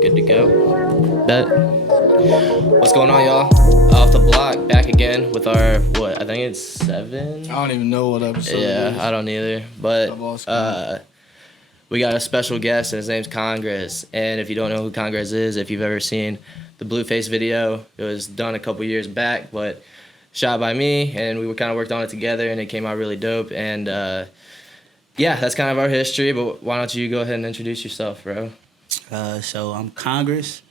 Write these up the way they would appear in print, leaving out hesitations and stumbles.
Good to go. Bet. What's going on, y'all? Off the block, back again with our, what, I think it's 7? I don't even know what episode it is. Yeah, I don't either. But we got a special guest, and his name's Congrez. And if you don't know who Congrez is, if you've ever seen the Blueface video, it was done a couple years back, but shot by me, and we were kind of worked on it together, and it came out really dope. And yeah, that's kind of our history, but why don't you go ahead and introduce yourself, bro? So I'm Congrez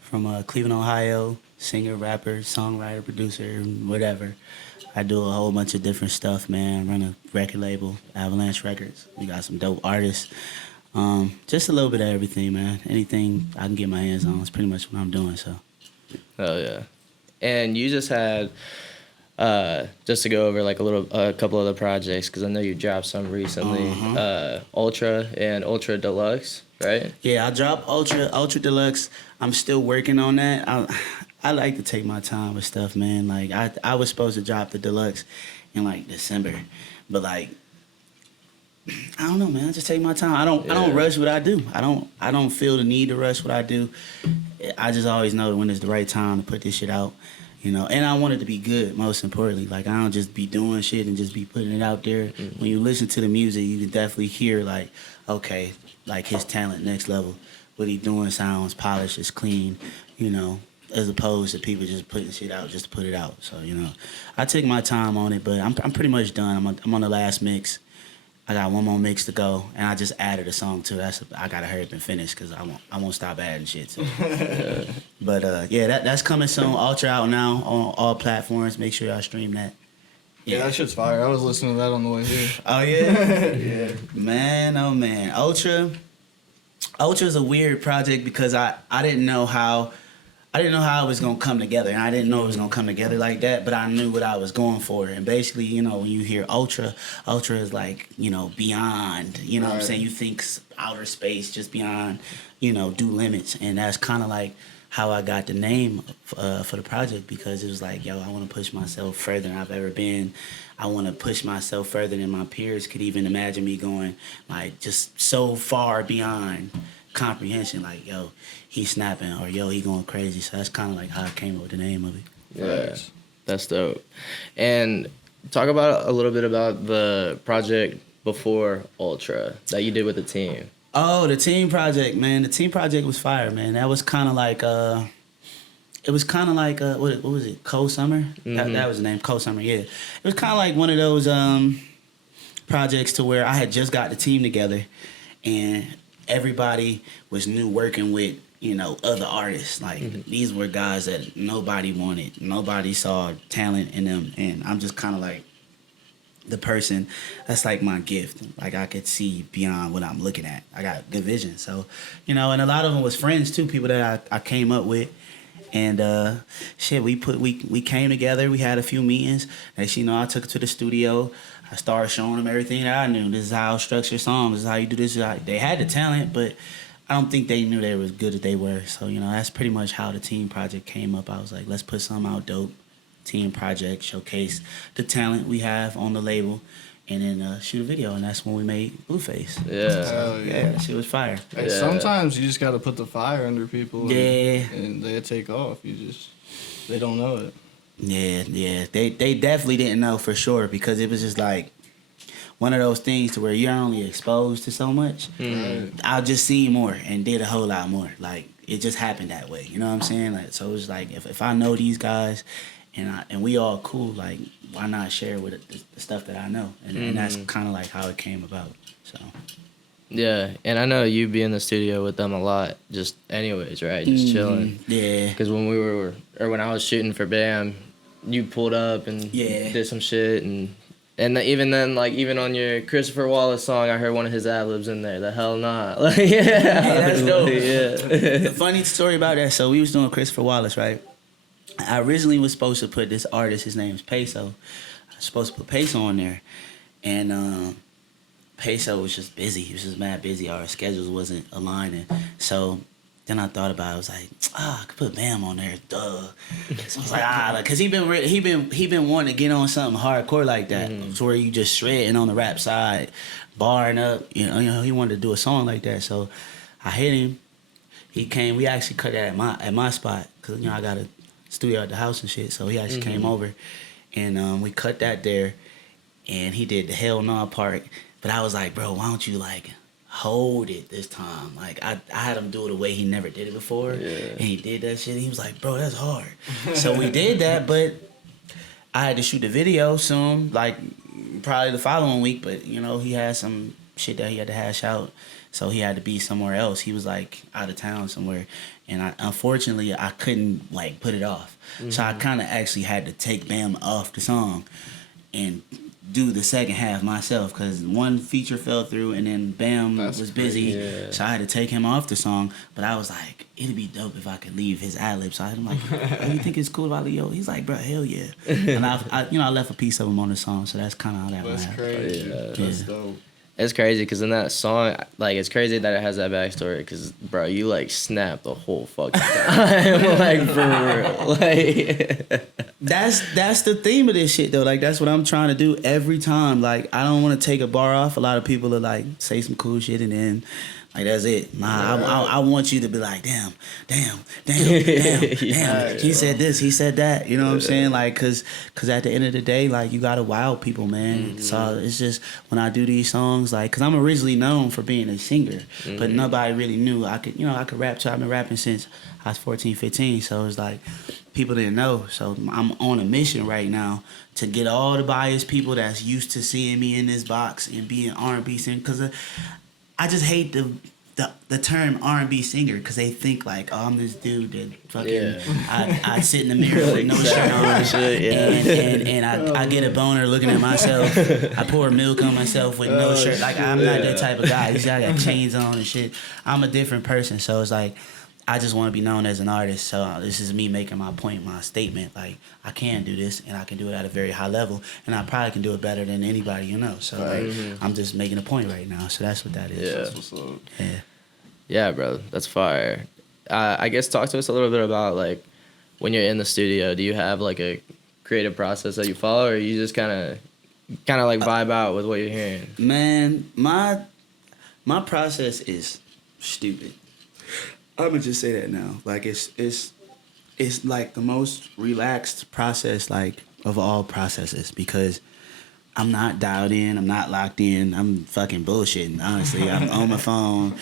from Cleveland, Ohio, singer, rapper, songwriter, producer, whatever. I do a whole bunch of different stuff, man. Run a record label, Avalanche Records. We got some dope artists. Just a little bit of everything, man. Anything I can get my hands on is pretty much what I'm doing, so. Oh, yeah. And you just had, just to go over like a couple other projects, because I know you dropped some recently, Ultra and Ultra Deluxe, right? Yeah, I dropped Ultra Deluxe. I'm still working on that. I like to take my time with stuff, man. Like I was supposed to drop the Deluxe in like December, but like I don't know, man. I just take my time. I don't rush what I do. I don't feel the need to rush what I do. I just always know when it's the right time to put this shit out. You know, and I want it to be good, most importantly. Like, I don't just be doing shit and just be putting it out there. Mm-hmm. When you listen to the music, you can definitely hear, like, okay, like his talent next level. What he doing sounds polished, it's clean, you know, as opposed to people just putting shit out just to put it out. So, you know, I take my time on it, but I'm pretty much done. I'm on the last mix. I got one more mix to go, and I just added a song too. I gotta hurry up and finish because I won't stop adding shit. So. But yeah, that's coming soon. Ultra out now on all platforms. Make sure y'all stream that. Yeah, that shit's fire. I was listening to that on the way here. Oh yeah, yeah. Man, oh man, Ultra's a weird project because I didn't know how. I didn't know how it was going to come together, and I didn't know it was going to come together like that, but I knew what I was going for. And basically, you know, when you hear Ultra is like, you know, beyond, you know what I'm saying? You think outer space, just beyond, you know, due limits. And that's kind of like how I got the name for the project, because it was like, yo, I want to push myself further than I've ever been. I want to push myself further than my peers could even imagine me going, like, just so far beyond comprehension, like, yo, he's snapping, or yo, he going crazy. So that's kind of like how I came up with the name of it. Yeah, that's dope. And talk about a little bit about the project before Ultra that you did with the team. Oh, the team project, man. The team project was fire, man. That was kind of like it was kind of like what was it? Cold Summer. Mm-hmm. That was the name, Cold Summer. Yeah, it was kind of like one of those projects to where I had just got the team together, and everybody was new working with, you know, other artists. Like, these were guys that nobody wanted. Nobody saw talent in them. And I'm just kind of like the person that's like my gift. Like, I could see beyond what I'm looking at. I got good vision. So, you know, and a lot of them was friends too, people that I came up with. And shit, we came together. We had a few meetings. Next, you know, I took it to the studio. I started showing them everything that I knew. This is how I structure songs. This is how you do this. They had the talent, but I don't think they knew they were as good as they were. So, you know, that's pretty much how the team project came up. I was like, let's put something out dope. Team project, showcase the talent we have on the label, and then shoot a video. And that's when we made Blueface. Yeah. Yeah, that shit was fire. Hey, sometimes you just got to put the fire under people. Yeah. And they take off. They don't know it. Yeah. They definitely didn't know for sure, because it was just like one of those things to where you're only exposed to so much. Mm-hmm. I'll just see more and did a whole lot more. Like, it just happened that way. You know what I'm saying? Like, so it's like if I know these guys and we all cool, like, why not share with the stuff that I know? And that's kind of like how it came about. So. Yeah, and I know you be in the studio with them a lot, just anyways, right? Just chilling. Yeah. Because when I was shooting for BAM, you pulled up and did some shit, and even then, like, even on your Christopher Wallace song, I heard one of his ad-libs in there. The hell not. Like, yeah. Hey, that's dope. Yeah. The funny story about that, so we was doing Christopher Wallace, right? I originally was supposed to put this artist, his name's Peso. I was supposed to put Peso on there. And Peso was just busy. He was just mad busy. Our schedules wasn't aligning. So then I thought about it. I was like, I could put Bam on there, duh. So I was like, because he been wanting to get on something hardcore like that, to where you just shredding on the rap side, barring up. You know, he wanted to do a song like that. So I hit him. he came. We actually cut that at my spot because I got a studio at the house and shit. So he actually came over, and we cut that there, and he did the Hell Nah part. But I was like, bro, why don't you like hold it this time? Like I had him do it a way he never did it before, and he did that shit. He was like, bro, that's hard. So we did that, but I had to shoot the video soon, like probably the following week. But he had some shit that he had to hash out, so he had to be somewhere else. He was like out of town somewhere, and unfortunately I couldn't like put it off. So I kind of actually had to take Bam off the song and do the second half myself because one feature fell through and then Bam was busy, so I had to take him off the song. But I was like, it'd be dope if I could leave his ad-lib. So I'm like, oh, you think it's cool if I leave? He's like, bro, hell yeah. And I left a piece of him on the song, so that's kind of how that went. That's crazy. That's dope. It's crazy because in that song, like, it's crazy that it has that backstory because, bro, you, like, snap the whole fucking time. Like, for real. Like, that's the theme of this shit, though. Like, that's what I'm trying to do every time. Like, I don't want to take a bar off. A lot of people are, like, say some cool shit and then, like, that's it. Nah, I want you to be like, damn. He said this, he said that. You know what I'm saying? Like, cause at the end of the day, like, you gotta wow people, man. So it's just when I do these songs, like, cause I'm originally known for being a singer, but nobody really knew I could rap. So I've been rapping since I was 14, 15. So it's like people didn't know. So I'm on a mission right now to get all the biased people that's used to seeing me in this box and being R&B singer, cause I just hate the term R&B singer because they think like, oh, I'm this dude that fucking I sit in the mirror with no shirt on and I get a boner looking at myself. I pour milk on myself with no shirt. Like I'm not that type of guy. You see, I got chains on and shit. I'm a different person. So it's like I just want to be known as an artist. So this is me making my point, my statement. Like I can do this and I can do it at a very high level, and I probably can do it better than anybody you know. So like, I'm just making a point right now. So that's what that is. Yeah. That's what's up. Yeah, bro, that's fire. I guess talk to us a little bit about like when you're in the studio. Do you have like a creative process that you follow, or you just kind of like vibe out with what you're hearing? Man, my process is stupid. I'm gonna just say that now. Like it's like the most relaxed process like of all processes because I'm not dialed in. I'm not locked in. I'm fucking bullshitting, honestly. I'm on my phone.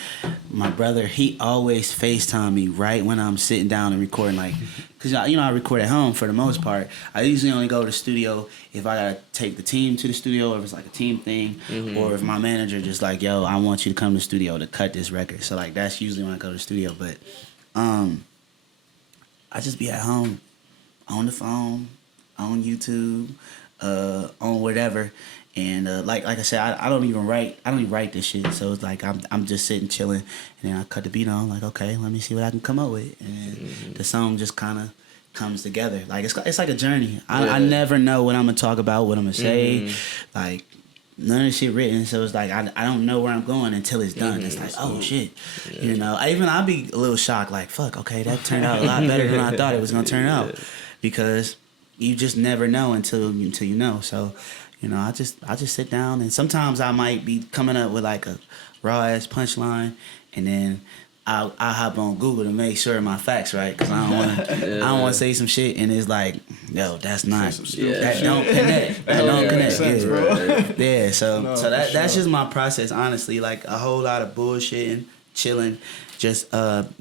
My brother, he always FaceTime me right when I'm sitting down and recording. Like, because, I record at home for the most part. I usually only go to the studio if I got to take the team to the studio, or if it's like a team thing, or if my manager just like, yo, I want you to come to the studio to cut this record. So, like, that's usually when I go to the studio. But I just be at home on the phone, on YouTube, on whatever, and like I said, I don't even write this shit. So it's like I'm just sitting chilling, and then I cut the beat on. Like, okay, let me see what I can come up with, and the song just kind of comes together. Like it's like a journey. I never know what I'm gonna talk about, what I'm gonna say, like none of the shit written. So it's like I don't know where I'm going until it's done. It's like, oh shit, I'll be a little shocked. Like, fuck, okay, that turned out a lot better than I thought it was gonna turn out, because you just never know until you know. So, I just sit down, and sometimes I might be coming up with like a raw ass punchline, and then I'll hop on Google to make sure my facts right, because I don't want to say some shit and it's like, yo, that's not that don't connect. That don't connect. Sense, bro. Yeah. So that's just my process, honestly. Like a whole lot of bullshitting, chilling, just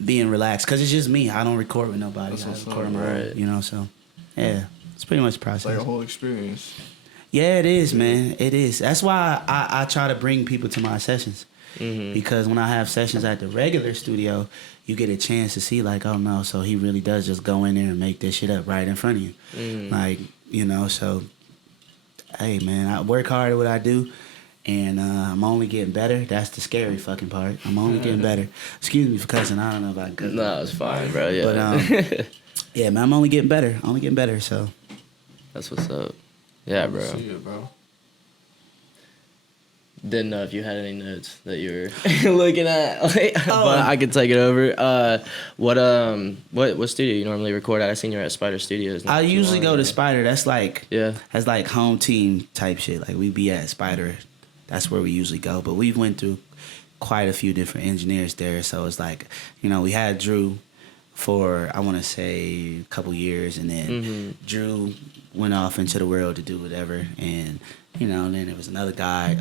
being relaxed, because it's just me. I don't record with nobody. I record my own, so yeah. It's pretty much the process. It's like a whole experience. Yeah, it is, man. It is. That's why I try to bring people to my sessions. Because when I have sessions at the regular studio, you get a chance to see like, oh no, so he really does just go in there and make this shit up right in front of you. Like, so, hey, man, I work hard at what I do, and I'm only getting better. That's the scary fucking part. I'm only getting better. Excuse me for cussing. I don't know if I can cuss. No, it's fine, bro. Yeah. But, yeah, man, I'm only getting better, so. That's what's up. Yeah, bro. See it, bro. Didn't know if you had any notes that you were looking at, but I could take it over. What studio you normally record at? I seen you're at Spider Studios. I usually go to Spider. That's like home team type shit. Like we be at Spider. That's where we usually go. But we went through quite a few different engineers there. So it's like, you know, we had Drew for, I want to say, a couple years, and then Drew went off into the world to do whatever. And, you know, and then there was another guy,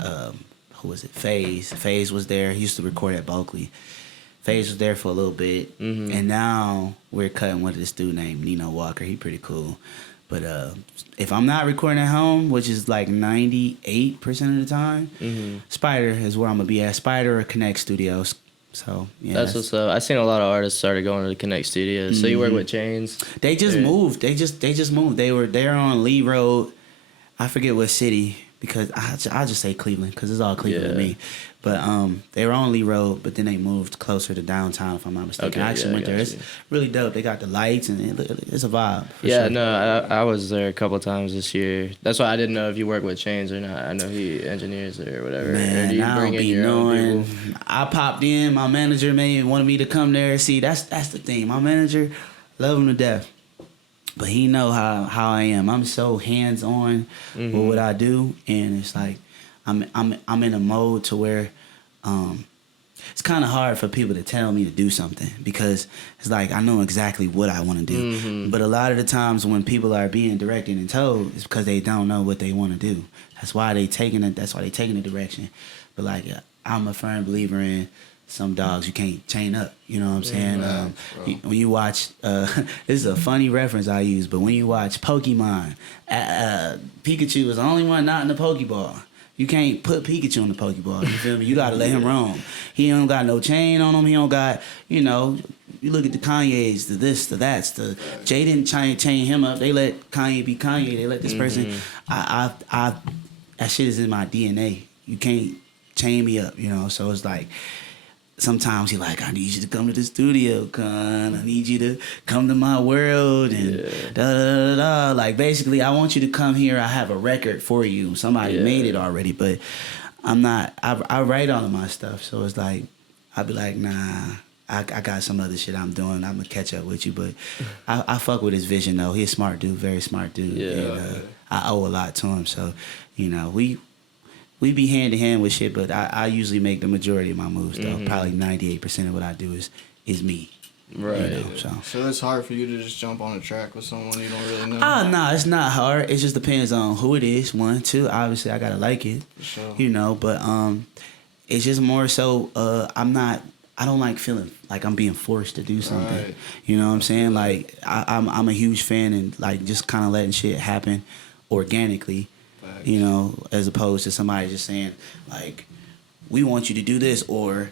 who was it? FaZe. FaZe was there. He used to record at Bulkley. FaZe was there for a little bit. And now we're cutting with this dude named Nino Walker. He pretty cool. But if I'm not recording at home, which is like 98% of the time, Spider is where I'm going to be at. Spider or Connect Studios. So, yeah. That's what's up. I seen a lot of artists started going to the Connect Studios. So you work with Chains? They just moved. They just moved. They're on Lee Road. I forget what city, because I'll just say Cleveland, because it's all Cleveland to me. But they were on Lee Road, but then they moved closer to downtown, if I'm not mistaken. I actually went there. It's really dope. They got the lights, and it's a vibe. Yeah, sure. No, I was there a couple times this year. That's why I didn't know if you work with Chains or not. I know he engineers there or whatever. Man, or do you I bring don't in be your own knowing. people? I popped in. My manager wanted me to come there. See, that's the thing. My manager, love him to death. But he know how I am. I'm so hands-on with what I do, and it's like I'm in a mode to where it's kind of hard for people to tell me to do something, because it's like I know exactly what I want to do. But a lot of the times when people are being directed and told, it's because they don't know what they want to do. That's why they taking the direction. But like I'm a firm believer in some dogs you can't chain up. You know what I'm saying? When you watch, this is a funny reference I use, but when you watch Pokemon, Pikachu is the only one not in the Pokeball. You can't put Pikachu in the Pokeball. You feel me? You gotta let him roam. He don't got no chain on him. He don't got, you know. You look at the Kanye's, the this, the that's, the Jay didn't chain him up. They let Kanye be Kanye. They let this person. That shit is in my DNA. You can't chain me up. You know. So it's like, sometimes you're like, I need you to come to the studio, Con. I need you to come to my world, and da-da-da-da. Like, basically, I want you to come here. I have a record for you. Somebody made it already, but I'm not. I write all of my stuff, so it's like, I'd be like, nah, I got some other shit I'm doing. I'm going to catch up with you, but I fuck with his vision, though. He's a smart dude, very smart dude. And, I owe a lot to him, so, you know, we be hand to hand with shit, but I usually make the majority of my moves, though. Probably 98% of what I do is me. Right. You know, so it's hard for you to just jump on a track with someone you don't really know? Nah, it's not hard. It just depends on who it is, one. Two, obviously, I gotta like it. For sure. You know, but it's just more so, I don't like feeling like I'm being forced to do something. Right. You know what I'm saying? Like, I'm a huge fan, and like just kind of letting shit happen organically. You know, as opposed to somebody just saying, like, we want you to do this, or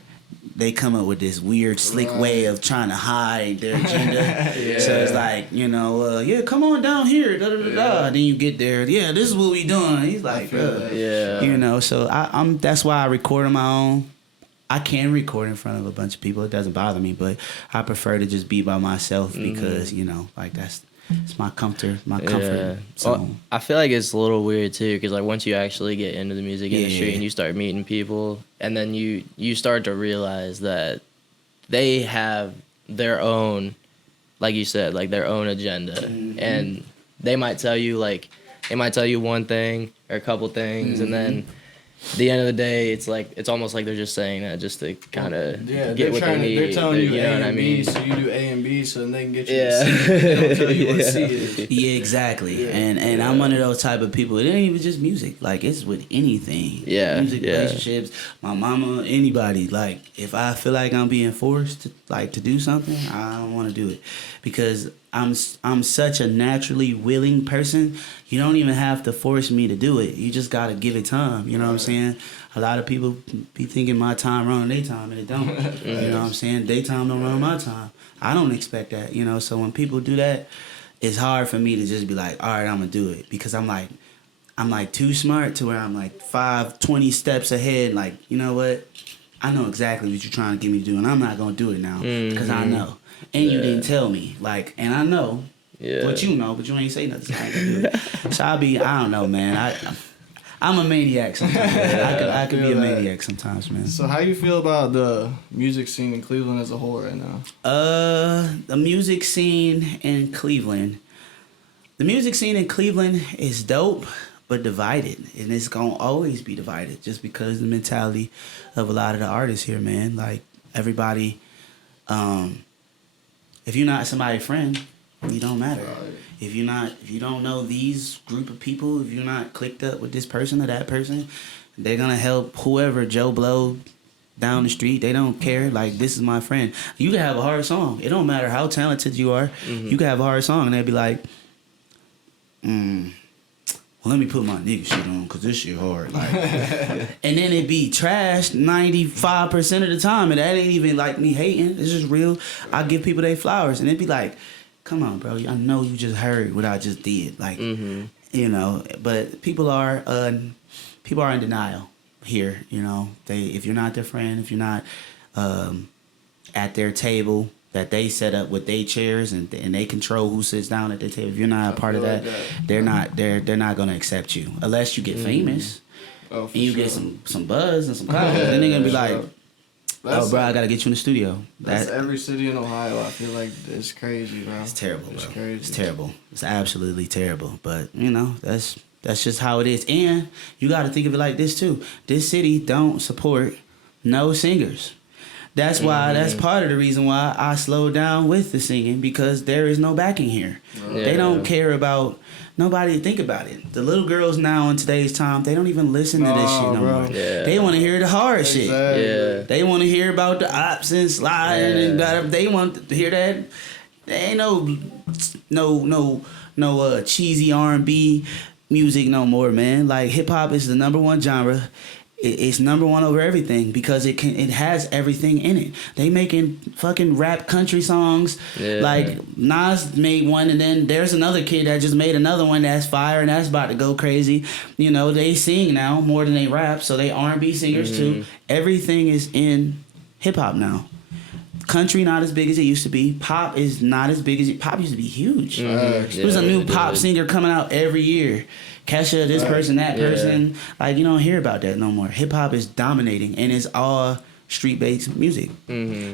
they come up with this weird, slick way of trying to hide their agenda. So it's like, you know, come on down here, da-da-da-da. Then you get there, this is what we doing. He's like, you know, so I'm that's why I record on my own. I can record in front of a bunch of people. It doesn't bother me, but I prefer to just be by myself because, you know, like it's my comfort zone. Well, I feel like it's a little weird too, because like once you actually get into the music industry and you start meeting people, and then you start to realize that they have their own, like you said, like their own agenda, and they might tell you one thing or a couple things, and then at the end of the day, it's like it's almost like they're just saying that just to kind of get what they need. They're telling you know A what I and mean? B, so you do A and B, so then they can get you to C. They don't tell you what C is. Yeah, exactly. And I'm one of those type of people. It ain't even just music. Like, it's with anything. Music, relationships, my mama, anybody. Like, if I feel like I'm being forced to do something, I don't want to do it, because I'm such a naturally willing person. You don't even have to force me to do it. You just gotta give it time. You know what I'm saying? A lot of people be thinking my time run on their time, and it don't. You know what I'm saying? Their time don't run on my time. I don't expect that. You know, so when people do that, it's hard for me to just be like, all right, I'm gonna do it, because I'm like too smart to where I'm like 20 steps ahead. Like, you know what? I know exactly what you're trying to get me to do, and I'm not gonna do it now because I know. And you didn't tell me, like, and I know what you know, but you ain't say nothing. So I ain't gonna do it. So I don't know, man. I'm a maniac sometimes. I could be a maniac sometimes, man. So how you feel about the music scene in Cleveland as a whole right now? The music scene in Cleveland. The music scene in Cleveland is dope, but divided, and it's gonna always be divided just because the mentality of a lot of the artists here, man. Like everybody, if you're not somebody's friend, you don't matter. If you don't know these group of people, if you're not clicked up with this person or that person, they're gonna help whoever, Joe Blow down the street. They don't care. Like, this is my friend. You can have a hard song. It don't matter how talented you are. You can have a hard song, and they'll be like, well, let me put my nigga shit on because this shit hard. Like, and then it be trashed 95% of the time, and that ain't even like me hating. It's just real. I give people their flowers, and it'd be like, come on, bro. I know you just heard what I just did. Like, you know, but people are in denial here. You know, if you're not their friend, if you're not at their table that they set up with their chairs and they control who sits down at their table, if you're not a part of that, they're not gonna accept you unless you get famous and you get some buzz and some clout. Then they're gonna be like, oh, bro, I gotta get you in the studio. That's every city in Ohio. I feel like it's crazy, bro. It's terrible, It's bro. crazy. It's terrible. It's absolutely terrible. But you know, that's just how it is. And you got to think of it like this too. This city don't support no singers. That's why. That's part of the reason why I slowed down with the singing, because there is no backing here. Yeah. They don't care about nobody. Think about it. The little girls now in today's time, they don't even listen to this shit no more. Yeah. They want to hear the hard shit. Yeah. They want to hear about the ops and sliding and that. They want to hear that. There ain't no cheesy R&B music no more, man. Like, hip hop is the number one genre. It's number one over everything because it has everything in it. They making fucking rap country songs. Yeah. Like, Nas made one, and then there's another kid that just made another one that's fire, and that's about to go crazy. You know, they sing now more than they rap, so they R&B singers too. Everything is in hip hop now. Country not as big as it used to be. Pop is not as big as pop used to be huge. There's a new pop singer coming out every year. Kesha, this person, that person. Like, you don't hear about that no more. Hip hop is dominating, and it's all street based music.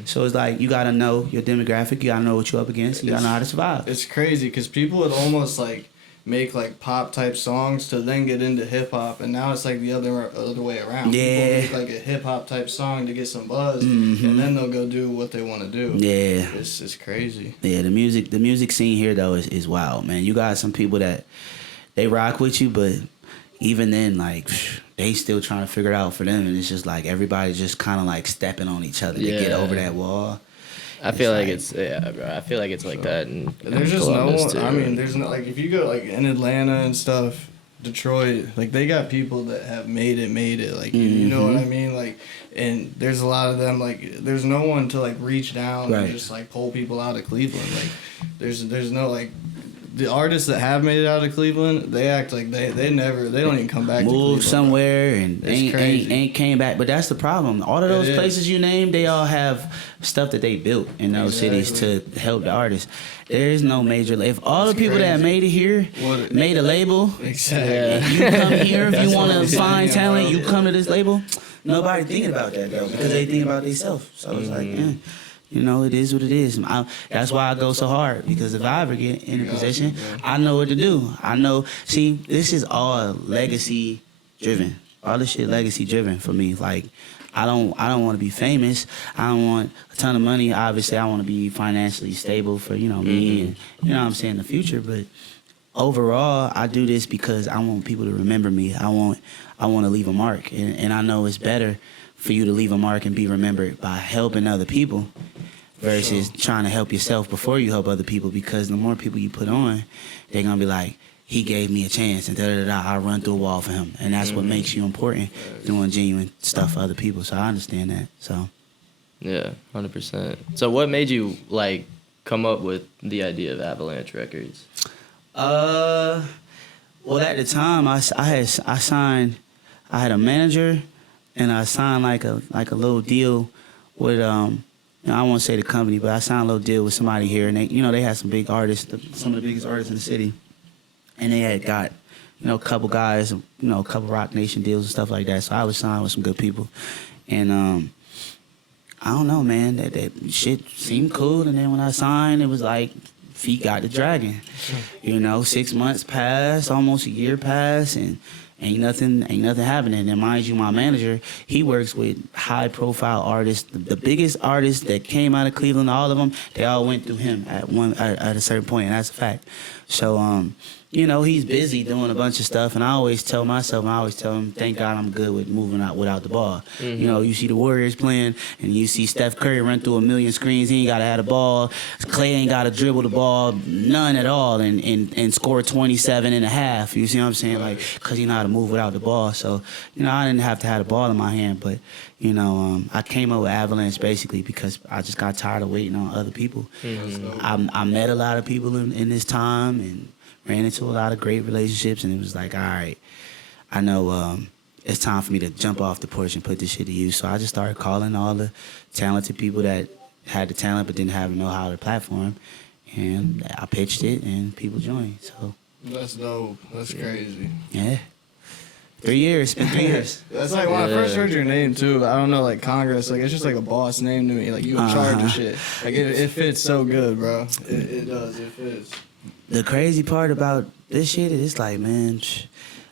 So it's like, you gotta know your demographic. You gotta know what you're up against. You gotta know how to survive. It's crazy because people would almost like make like pop type songs to then get into hip hop, and now it's like the other way around. Yeah. People make like a hip hop type song to get some buzz, and then they'll go do what they want to do. Yeah. It's crazy. Yeah, the music scene here though is wild, man. You got some people that they rock with you, but even then, like, they still trying to figure it out for them, and it's just like everybody's just kind of like stepping on each other to get over that wall. I feel like it's bro. I feel like it's like that. And there's just Columbus no one. too. I mean, there's no, like, if you go like in Atlanta and stuff, Detroit, like, they got people that have made it. Like, you know what I mean? Like, and there's a lot of them. Like, there's no one to like reach down and just like pull people out of Cleveland. Like, there's no like. The artists that have made it out of Cleveland, they act like they don't even come back. Move somewhere and crazy. ain't came back. But that's the problem. All of those places you named, they all have stuff that they built in those cities to help the artists. There is no major. If all the people that made it here made a label, exactly. You come here if you want to find talent. You come to this label. Nobody thinking about that though, because they think about themselves. So it's like, you know, it is what it is. That's why I go so hard, because if I ever get in a position, I know what to do. I know. See, this is all legacy driven. All this shit legacy driven for me. Like, I don't want to be famous. I don't want a ton of money. Obviously, I want to be financially stable for, you know, me and, you know what I'm saying, the future. But overall, I do this because I want people to remember me. I want to leave a mark, and I know it's better for you to leave a mark and be remembered by helping other people versus trying to help yourself before you help other people, because the more people you put on, they're going to be like, he gave me a chance, and da-da-da-da, I run through a wall for him. And that's what makes you important, doing genuine stuff for other people. So I understand that. So yeah, 100%. So what made you, like, come up with the idea of Avalanche Records? Well, at the time, I had a manager, and I signed like a little deal with I won't say the company, but I signed a little deal with somebody here, and they had some big artists, some of the biggest artists in the city, and they had got a couple guys, a couple Rock Nation deals and stuff like that. So I was signed with some good people, and I don't know, man, that shit seemed cool. And then when I signed, it was like feet got to dragging. 6 months passed, almost a year passed, and ain't nothing happening. And mind you, my manager, he works with high profile artists. The biggest artists that came out of Cleveland, all of them, they all went through him at a certain point, and that's a fact. So he's busy doing a bunch of stuff, and I always tell him, thank God I'm good with moving out without the ball. Mm-hmm. You see the Warriors playing, and you see Steph Curry run through a million screens. He ain't got to have the ball. Clay ain't got to dribble the ball, none at all, and score 27 and a half. You see what I'm saying? Like, because he know how to move without the ball. So, I didn't have to have the ball in my hand, but, I came up with Avalanche basically because I just got tired of waiting on other people. Mm-hmm. I met a lot of people in this time, and ran into a lot of great relationships, and it was like, all right, I know it's time for me to jump off the porch and put this shit to use. So I just started calling all the talented people that had the talent but didn't have the know-how to platform, and I pitched it, and people joined. So that's dope. That's crazy. Yeah. 3 years. It's been 3 years. That's like when I first heard your name too. I don't know, like Congrez, like it's just like a boss name to me. Like you in charge of shit. Like it fits so good, bro. It does. It fits. The crazy part about this shit is like, man,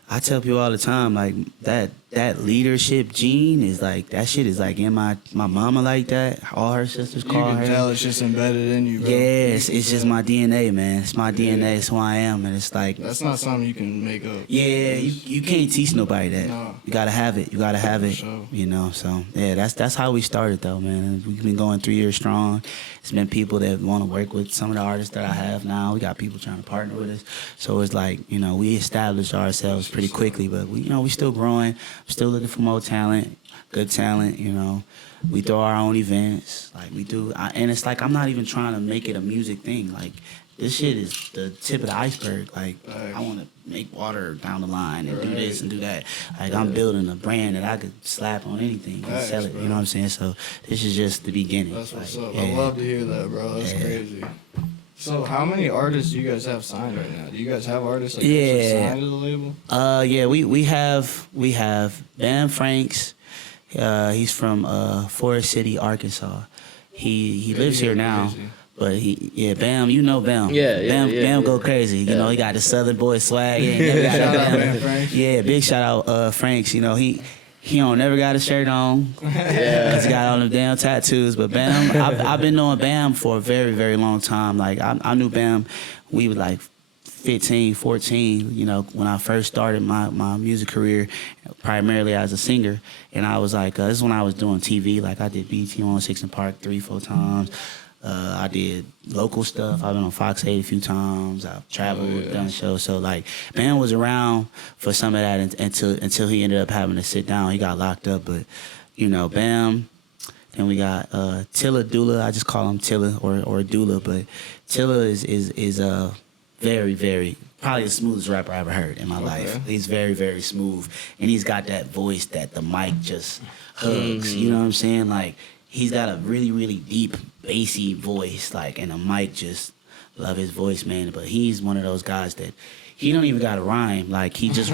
I tell people all the time, like that leadership gene is like, that shit is like in my mama like that. All her sisters call her. You can tell it's just embedded in you, bro. Yes, it's just my DNA, man. It's my DNA. It's who I am, and it's like, that's not something you can make up. Yeah, you can't teach nobody that. No. You gotta have it. You gotta have it. Sure. So yeah, that's how we started though, man. We've been going 3 years strong. It's been people that want to work with some of the artists that I have now. We got people trying to partner with us. So it's like, we established ourselves pretty quickly, but we still growing. Still looking for more talent, good talent. We throw our own events, like we do, and it's like I'm not even trying to make it a music thing. Like, this shit is the tip of the iceberg. Like, I want to make water down the line and do this and do that. Like, I'm building a brand that I could slap on anything and sell it. You know what I'm saying? So this is just the beginning. That's what's like, up. Yeah. I love to hear that, bro. That's crazy. So how many artists do you guys have signed right now? Do you guys have artists like signed to the label? Yeah, we have Bam Franks. He's from Forest City, Arkansas. He lives here now. Crazy. But Bam, Bam. Bam go crazy. You know, he got the Southern boy swag. Shout out Bam Franks. Yeah, big shout out Franks. He don't never got a shirt on. Cause he got all them damn tattoos. But Bam, I've been knowing Bam for a very, very long time. Like I knew Bam, we were like 15, 14, when I first started my music career, primarily as a singer. And I was like, this is when I was doing TV. Like I did BT on 6 and Park 3-4 times. I did local stuff. I've been on Fox 8 a few times. I've traveled, done shows. So like, Bam was around for some of that until he ended up having to sit down. He got locked up, but Bam. Then we got Tilla Dula. I just call him Tilla or Dula, but Tilla is very, very, probably the smoothest rapper I ever heard in my life. He's very, very smooth, and he's got that voice that the mic just hugs. You know what I'm saying? Like, he's got a really, really deep, bassy voice, like, and the mic just love his voice, man. But he's one of those guys that he don't even got to rhyme. Like, he just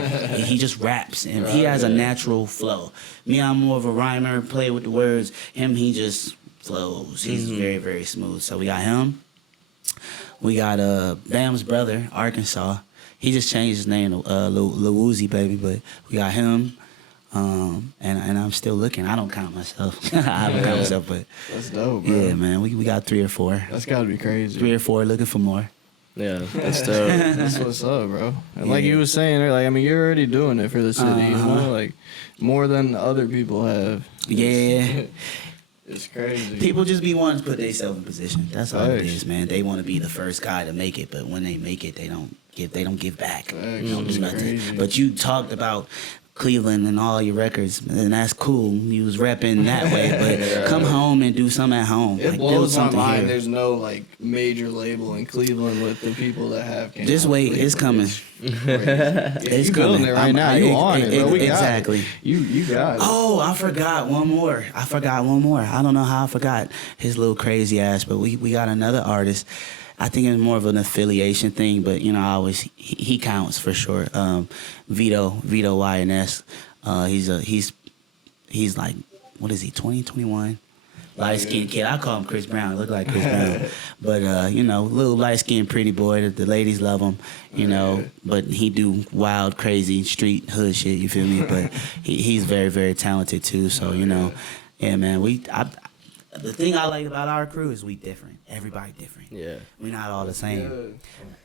raps, and he has a natural flow. Me, I'm more of a rhymer, play with the words. Him, he just flows. He's very, very smooth. So we got him. We got Bam's brother, Arkansas. He just changed his name to Lil Uzi, baby, but we got him. And I'm still looking. I don't count myself. I don't count myself, but that's dope, bro. Yeah, man. We got 3 or 4. That's gotta be crazy. 3 or 4, looking for more. Yeah, that's dope. That's what's up, bro. And like you was saying, like, I mean, you're already doing it for the city, like more than other people have. Yeah. It's crazy. People just be wanting to put themselves in position. That's all it is, man. They want to be the first guy to make it, but when they make it, they don't give back. They don't do nothing. Crazy. But you talked about Cleveland and all your records, and that's cool. You was repping that way, but come home and do something at home. It like, blows my mind. Here. There's no like major label in Cleveland with the people that have. Just wait, it's coming. It's building it right now. You on it, bro. We exactly. got it. You got it. Oh, I forgot one more. I don't know how I forgot his little crazy ass, but we got another artist. I think it's more of an affiliation thing, but he counts for sure. Vito YNS. He's like, what is he, 20, 21? light-skinned kid. I call him Chris Brown. Look like Chris Brown. But, you know, little light-skinned pretty boy. The ladies love him, you know. But he do wild, crazy, street, hood shit, you feel me? But he's very, very talented, too. So, you know, yeah, man, the thing I like about our crew is we different. Everybody different. Yeah. We're not all the same.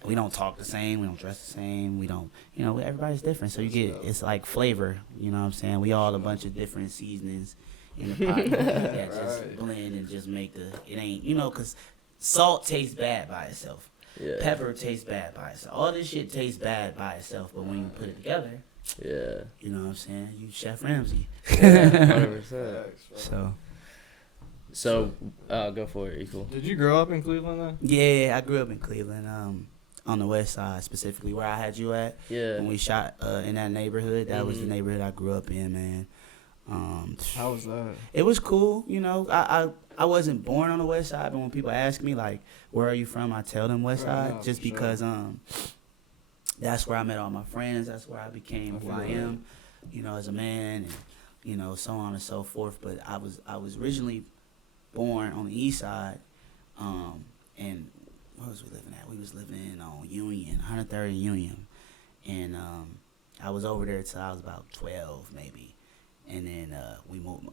We don't talk the same. We don't dress the same. We don't, you know, everybody's different. So you get, it's like flavor, you know what I'm saying? We all a bunch of different seasonings in the pot that just blend and just make it ain't, you know, because salt tastes bad by itself. Yeah. Pepper tastes bad by itself. All this shit tastes bad by itself, but when you put it together, yeah. you know what I'm saying? You Chef Ramsay. Yeah, 100%. So, go for it, Equal. Did you grow up in Cleveland then? Yeah, I grew up in Cleveland, on the west side specifically, where I had you at. Yeah. When we shot in that neighborhood, that was the neighborhood I grew up in, man. How was that? It was cool, you know. I wasn't born on the west side, but when people ask me, like, where are you from, I tell them west side, no, just because that's where I met all my friends. That's where I became who I am, you know, as a man, and, you know, so on and so forth. But I was originally born on the east side, and where was we living at? We was living on Union, 103rd and Union, and I was over there till I was about 12 maybe, and then we moved.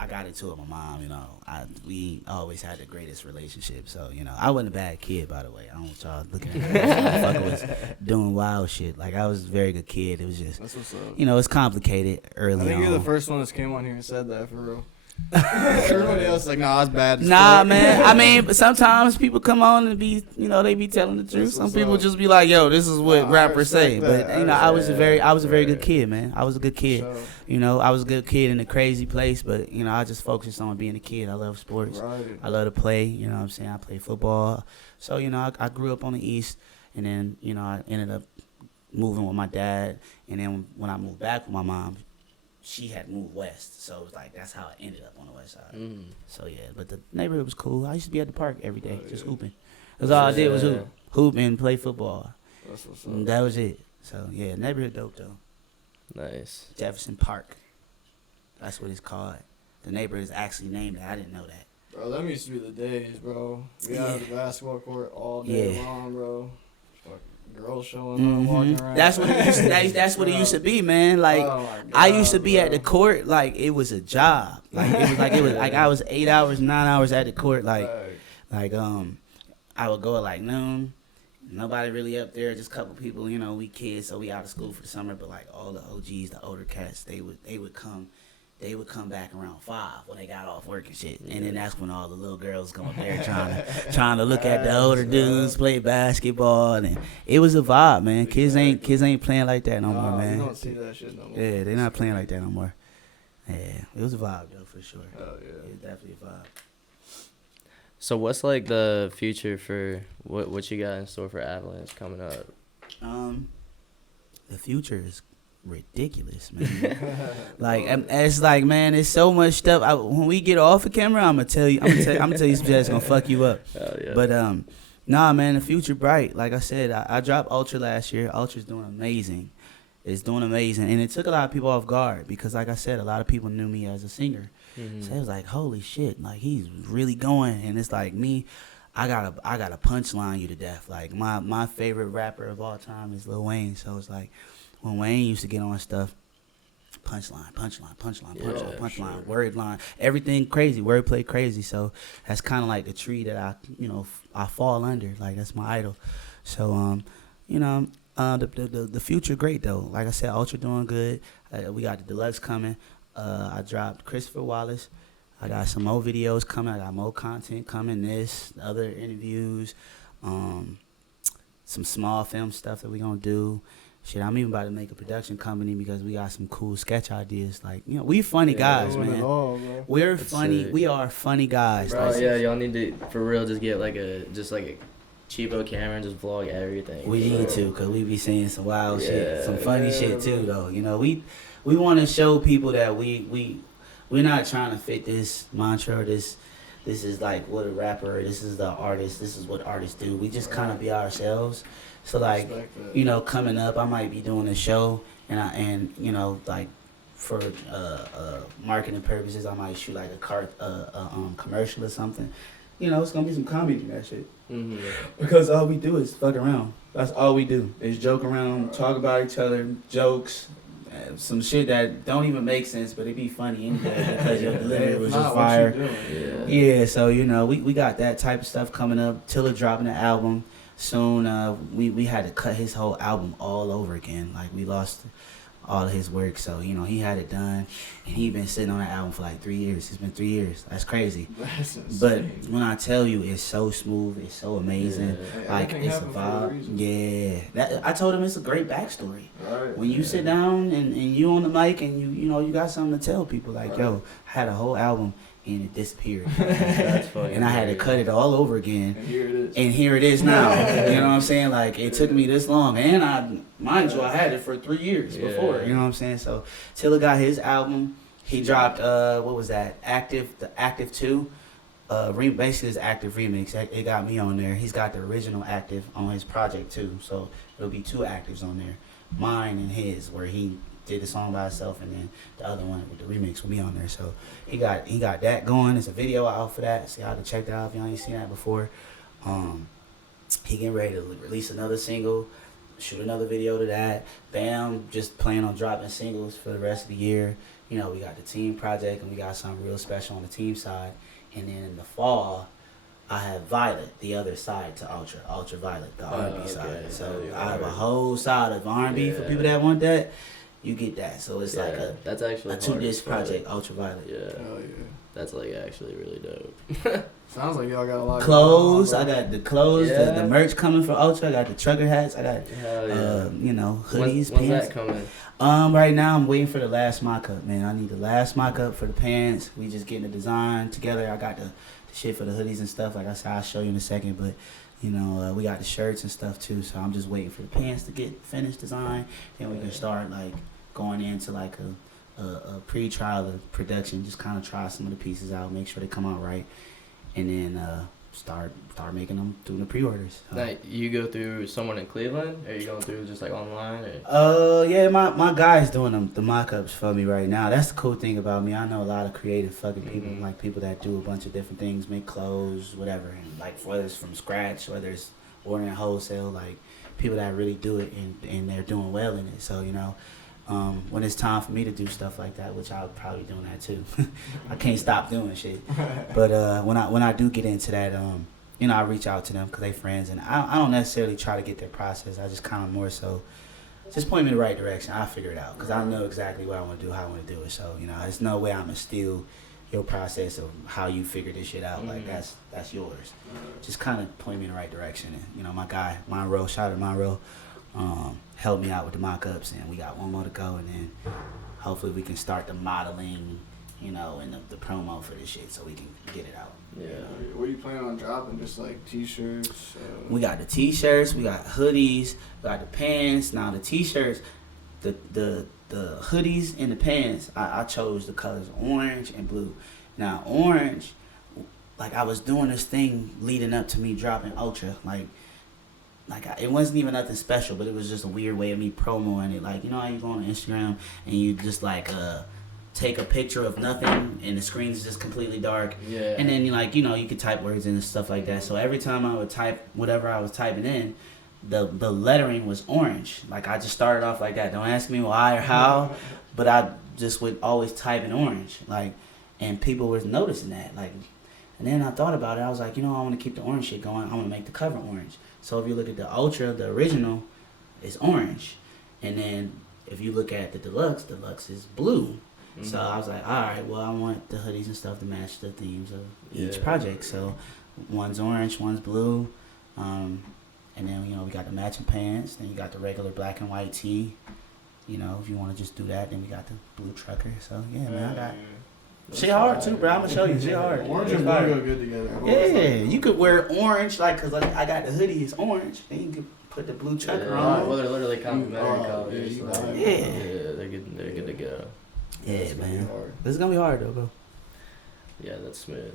I got into it with my mom, you know. We always had the greatest relationship, so, you know. I wasn't a bad kid, by the way. I don't want y'all looking at me. Motherfucker was doing wild shit. Like, I was a very good kid. It was just, That's what's up. you know, it's complicated early on. I think you're the first one that came on here and said that, for real. Everybody else like, nah, it's bad. Nah, man. I mean, but sometimes people come on and be, you know, they be telling the truth. Some people just be like, yo, this is what rappers say. But, you know, I was a very good kid, man. I was a good kid. Sure. You know, I was a good kid in a crazy place, but, you know, I just focused on being a kid. I love sports. Right. I love to play, you know what I'm saying? I play football. So, you know, I grew up on the East, and then, you know, I ended up moving with my dad. And then when I moved back with my mom, she had moved west. So it was like, that's how I ended up on the west side. So, yeah, but the neighborhood was cool. I used to be at the park every day, just hooping. That's all I did was hoop and play football. That's what's up. And that was it. So, yeah, neighborhood dope, though. Nice. Jefferson Park. That's what it's called. The neighborhood is actually named that. I didn't know that. Bro, them used to be the days, bro. We had the basketball court all day long, bro. Fucking girls showing up, walking around. That's what it used to, that's what it used to be, man. Like, I used to be at the court like it was a job. Like it was like I was 8 hours, 9 hours at the court. Like I would go at like noon. Nobody really up there, just a couple people, you know, we kids, so we out of school for the summer, but like all the OGs, the older cats, they would come back around 5 when they got off work and shit. And then that's when all the little girls come up there trying to look at the older dudes play basketball, and it was a vibe, man. Kids ain't playing like that no more, man. You don't see that shit no more. Yeah, they're not playing like that no more. Yeah, it was a vibe though, for sure. Hell yeah. It was definitely a vibe. So what's like the future for what you got in store for Avalanche coming up? The future is ridiculous, man. Like it's like, man, it's so much stuff. When we get off the camera, I'm gonna tell you some shit that's gonna fuck you up. Hell yeah. But nah, man, the future bright. Like I said, I dropped Ultra last year. Ultra's doing amazing. It's doing amazing, and it took a lot of people off guard because, like I said, a lot of people knew me as a singer. So it was like, holy shit, like he's really going. And it's like me, I gotta punchline you to death. Like my favorite rapper of all time is Lil Wayne. So it's like when Wayne used to get on stuff, punchline, Sure. word line, everything crazy, wordplay crazy. So that's kind of like the tree that I fall under. Like that's my idol. So the future great though. Like I said, Ultra doing good. We got the Deluxe coming. I dropped Christopher Wallace. I got some more videos coming. I got more content coming. Other interviews, some small film stuff that we gonna do. Shit, I'm even about to make a production company because we got some cool sketch ideas. Like, you know, we funny guys, man. We're funny. Sick. We are funny guys. Bro, like, yeah, y'all need to for real just get like a cheapo camera and just vlog everything. We need to, cause we be seeing some wild shit, some funny shit too, though. You know, we want to show people that we're not trying to fit this mantra. This is like what a rapper. This is the artist. This is what artists do. We just kind of be ourselves. So like, you know, coming up, I might be doing a show and you know, like for marketing purposes, I might shoot like commercial or something. You know, it's gonna be some comedy in that shit. Mm-hmm. Because all we do is fuck around. That's all we do is joke around, talk about each other, jokes, some shit that don't even make sense, but it be funny anyway because your delivery was just fire. Yeah, so you know, we got that type of stuff coming up. Tiller dropping an album soon. We had to cut his whole album all over again. Like we lost all of his work, so you know he had it done, and he been sitting on that album for like 3 years. It's been 3 years. That's crazy. That's insane. But when I tell you, it's so smooth, it's so amazing. Yeah. Like it's a vibe. Yeah, that I told him it's a great backstory. Right. When you sit down and you on the mic and you know you got something to tell people. Like yo, I had a whole album and it disappeared. That's funny. And I had to cut it all over again. And here it is. And here it is now. You know what I'm saying? Like it took me this long, and mind you, I had it for 3 years before. You know what I'm saying? So Tiller got his album. He dropped what was that? The Active 2. Basically his Active remix. It got me on there. He's got the original Active on his project too. So it'll be 2 Actives on there, mine and his, where he did the song by himself, and then the other one with the remix with me on there. So he got that going. There's a video out for that, so y'all can check that out if y'all ain't seen that before. He getting ready to release another single, shoot another video to that. Bam, just planning on dropping singles for the rest of the year. You know, we got the team project, and we got something real special on the team side. And then in the fall, I have Violet, the other side to Ultraviolet, the R&B side. So I have a whole side of R&B for people that want that. You get that. So it's like that's actually a 2-disc project, Ultraviolet. Yeah. Hell yeah. That's like actually really dope. Sounds like y'all got a lot. Clothes. Going on, I got the clothes, the merch coming for Ultra. I got the trucker hats. I got you know, hoodies, when's pants. that coming? Right now I'm waiting for the last mock-up, man. I need the last mock-up for the pants. We just getting the design together. I got the shit for the hoodies and stuff. Like I said, I'll show you in a second. But you know, we got the shirts and stuff too. So I'm just waiting for the pants to get finished design. Then we can start like going into like a pre-trial of production. Just kind of try some of the pieces out, make sure they come out right, and then start making them through the pre-orders. Now, you go through someone in Cleveland, or are you going through just like online? Or? Yeah, my guy's doing the mock-ups for me right now. That's the cool thing about me. I know a lot of creative fucking people, like people that do a bunch of different things, make clothes, whatever, and like whether it's from scratch, whether it's ordering wholesale, like people that really do it and they're doing well in it. So, you know, when it's time for me to do stuff like that, which I'll probably be doing that too. I can't stop doing shit. But when I do get into that, you know, I reach out to them because they friends, and I don't necessarily try to get their process. I just kind of more so just point me in the right direction. I'll figure it out because I know exactly what I want to do, how I want to do it. So, you know, there's no way I'm going to steal your process of how you figure this shit out. Like, that's yours. Just kind of point me in the right direction. And, you know, my guy, Monroe, shout out to Monroe, helped me out with the mock-ups, and we got one more to go, and then hopefully we can start the modeling, you know, and the promo for this shit so we can get it out. Yeah. What are you planning on dropping? Just like t-shirts? We got the t-shirts, we got hoodies, we got the pants. Now the t-shirts, the hoodies and the pants, I chose the colors orange and blue. Now orange, like I was doing this thing leading up to me dropping Ultra, it wasn't even nothing special, but it was just a weird way of me promoting it. Like, you know how you go on Instagram and you just like take a picture of nothing and the screen is just completely dark. Yeah. And then you know, you could type words in and stuff like that. So every time I would type whatever I was typing in, the lettering was orange. Like I just started off like that. Don't ask me why or how, but I just would always type in orange. Like, and people was noticing that. Like, and then I thought about it. I was like, you know, I want to keep the orange shit going. I want to make the cover orange. So if you look at the Ultra, the original is orange. And then if you look at the Deluxe is blue. So I was like, all right, well, I want the hoodies and stuff to match the themes of each project. So one's orange, one's blue. And then, you know, we got the matching pants. Then you got the regular black and white tee. You know, if you want to just do that, then we got the blue trucker. So, yeah, man, I got... She hard, too, bro. I'm going to show you. She hard. Orange and blue go good together. Yeah, you could wear orange, like, because I got the hoodie, it's orange. Then you could put the blue trucker on. Well, they're literally complimentary colors. Yeah, they're good to go. Yeah, man. This is going to be hard, though, bro. Yeah, that's smooth.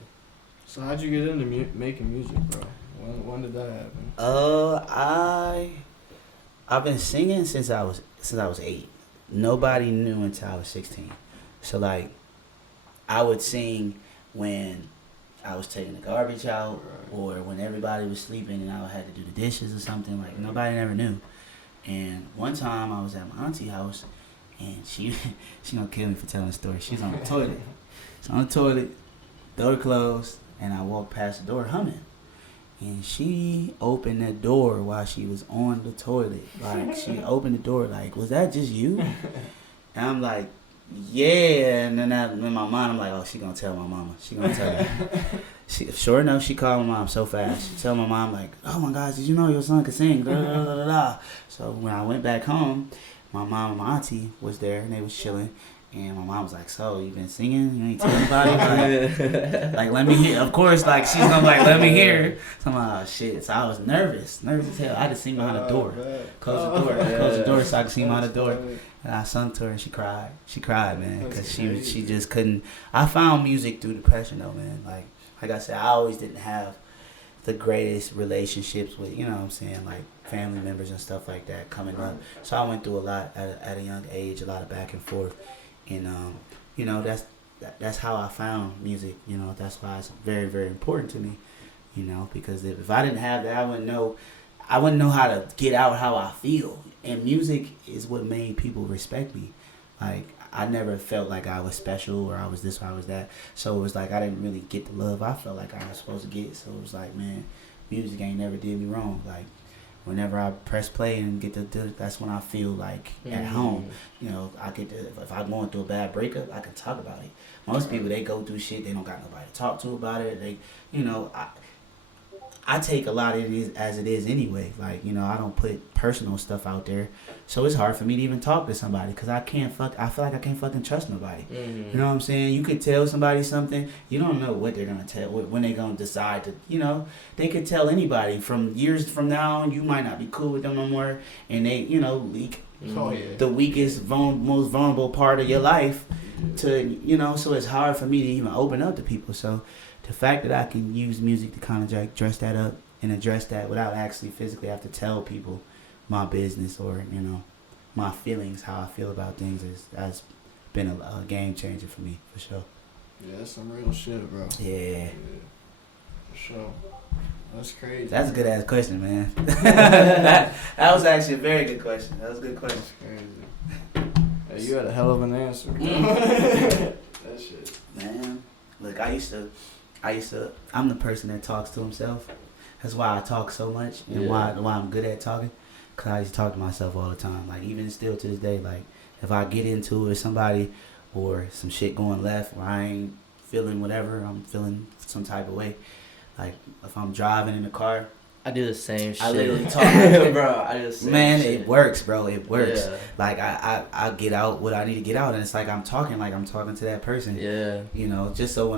So how'd you get into making music, bro? When did that happen? I've been singing since I was 8. nobody knew until I was 16. So like, I would sing when I was taking the garbage out, or when everybody was sleeping and I had to do the dishes or something. Like, nobody never knew. And one time I was at my auntie's house, and she gonna kill me for telling the story. She's on the toilet. She's on the toilet, door closed, and I walked past the door humming. And she opened that door while she was on the toilet. Like, she opened the door like, was that just you? And I'm like, yeah. And then in my mind, I'm like, oh, she gonna tell my mama. She gonna tell her. Sure enough, she called my mom so fast. She tell my mom like, oh my gosh, did you know your son could sing? Blah, blah, blah, blah. So when I went back home, my mom and my auntie was there, and they was chilling. And my mom was like, so, you been singing? You ain't telling anybody? Like, let me hear. Of course, like, she's gonna like, let me hear. So I'm like, oh, shit. So I was nervous as hell. I had to sing behind the door. Close the door so I could sing behind the door. And I sung to her, and she cried. She cried, man, because she just couldn't. I found music through depression, though, man. Like I said, I always didn't have the greatest relationships with, you know what I'm saying, like family members and stuff like that coming up. So I went through a lot at a young age, a lot of back and forth. And, you know, that's how I found music. You know, that's why it's very, very important to me, you know, because if I didn't have that, I wouldn't know how to get out how I feel. And music is what made people respect me. Like, I never felt like I was special or I was this or I was that. So it was like I didn't really get the love I felt like I was supposed to get. So it was like, man, music ain't never did me wrong. Like, whenever I press play and get that's when I feel like at home. You know, I get to, if I'm going through a bad breakup, I can talk about it. Most people, they go through shit, they don't got nobody to talk to about it. They, you know, I take a lot of it as it is anyway. Like, you know, I don't put personal stuff out there. So it's hard for me to even talk to somebody because I feel like I can't fucking trust nobody. You know what I'm saying? You could tell somebody something, you don't know what they're going to tell, when they're going to decide to, you know, they could tell anybody from years from now, you might not be cool with them no more, and they, you know, leak the weakest, most vulnerable part of your life to, you know, so it's hard for me to even open up to people. So the fact that I can use music to kind of like dress that up and address that without actually physically have to tell people my business or, you know, my feelings, how I feel about things has been a game changer for me, for sure. Yeah, that's some real shit, bro. Yeah. For sure. That's crazy. That's a good ass question, man. that was actually a very good question. That was a good question. That's crazy. Hey, you had a hell of an answer, bro. That shit. Man, look, I'm the person that talks to himself. That's why I talk so much and why I'm good at talking. Because I used to talk to myself all the time. Like, even still to this day, like, if I get into it with somebody or some shit going left or I ain't feeling whatever, I'm feeling some type of way. Like, if I'm driving in the car, I do the same shit. I literally talk. Bro, I do the same shit. It works, bro. It works. Yeah. Like, I get out what I need to get out, and it's like I'm talking to that person. Yeah. You know, just so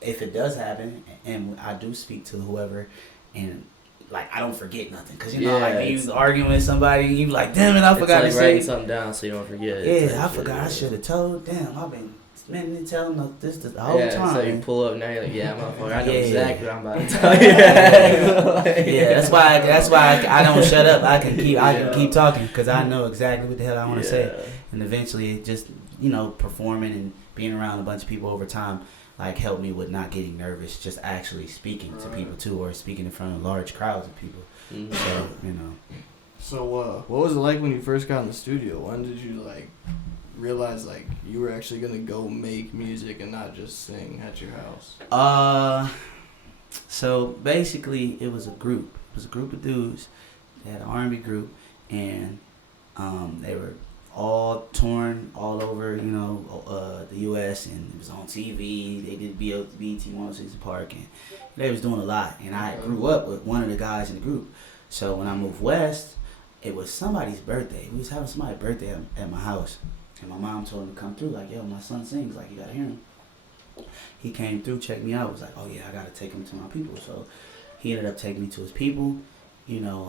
if it does happen and I do speak to whoever and like I don't forget nothing, cause you know like you arguing with somebody and you like, damn it, I forgot to say writing something down so you don't forget. Yeah, I forgot. I should have told. Damn, I've been meant to tell them this the whole time. So you pull up now, you're like, yeah, motherfucker, I know exactly what I'm about to tell you. Yeah, that's why I don't shut up. I can keep talking because I know exactly what the hell I want to say, and eventually just, you know, performing and being around a bunch of people over time like helped me with not getting nervous, just actually speaking to people too, or speaking in front of large crowds of people. So, you know. So what was it like when you first got in the studio? When did you like realize like you were actually gonna go make music and not just sing at your house? So basically it was a group. It was a group of dudes. They had an R&B group, and they were all torn all over, you know, the U.S. and it was on TV. They did BET 106 Park, and they was doing a lot. And I grew up with one of the guys in the group. So when I moved west, it was somebody's birthday. We was having somebody's birthday at my house, and my mom told him to come through. Like, yo, my son sings. Like, you gotta hear him. He came through, checked me out. Was like, oh yeah, I gotta take him to my people. So he ended up taking me to his people. You know,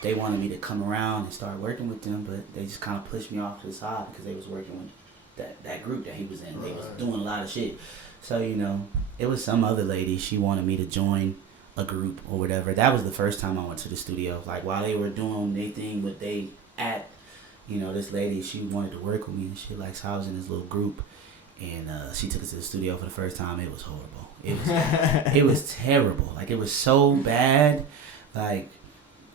they wanted me to come around and start working with them, but they just kind of pushed me off to the side because they was working with that group that he was in. They was doing a lot of shit. So, you know, it was some other lady. She wanted me to join a group or whatever. That was the first time I went to the studio. Like, while they were doing their thing with they act, you know, this lady, she wanted to work with me and shit. Like, so I was in this little group, and she took us to the studio for the first time. It was horrible. It was terrible. Like, it was so bad. Like,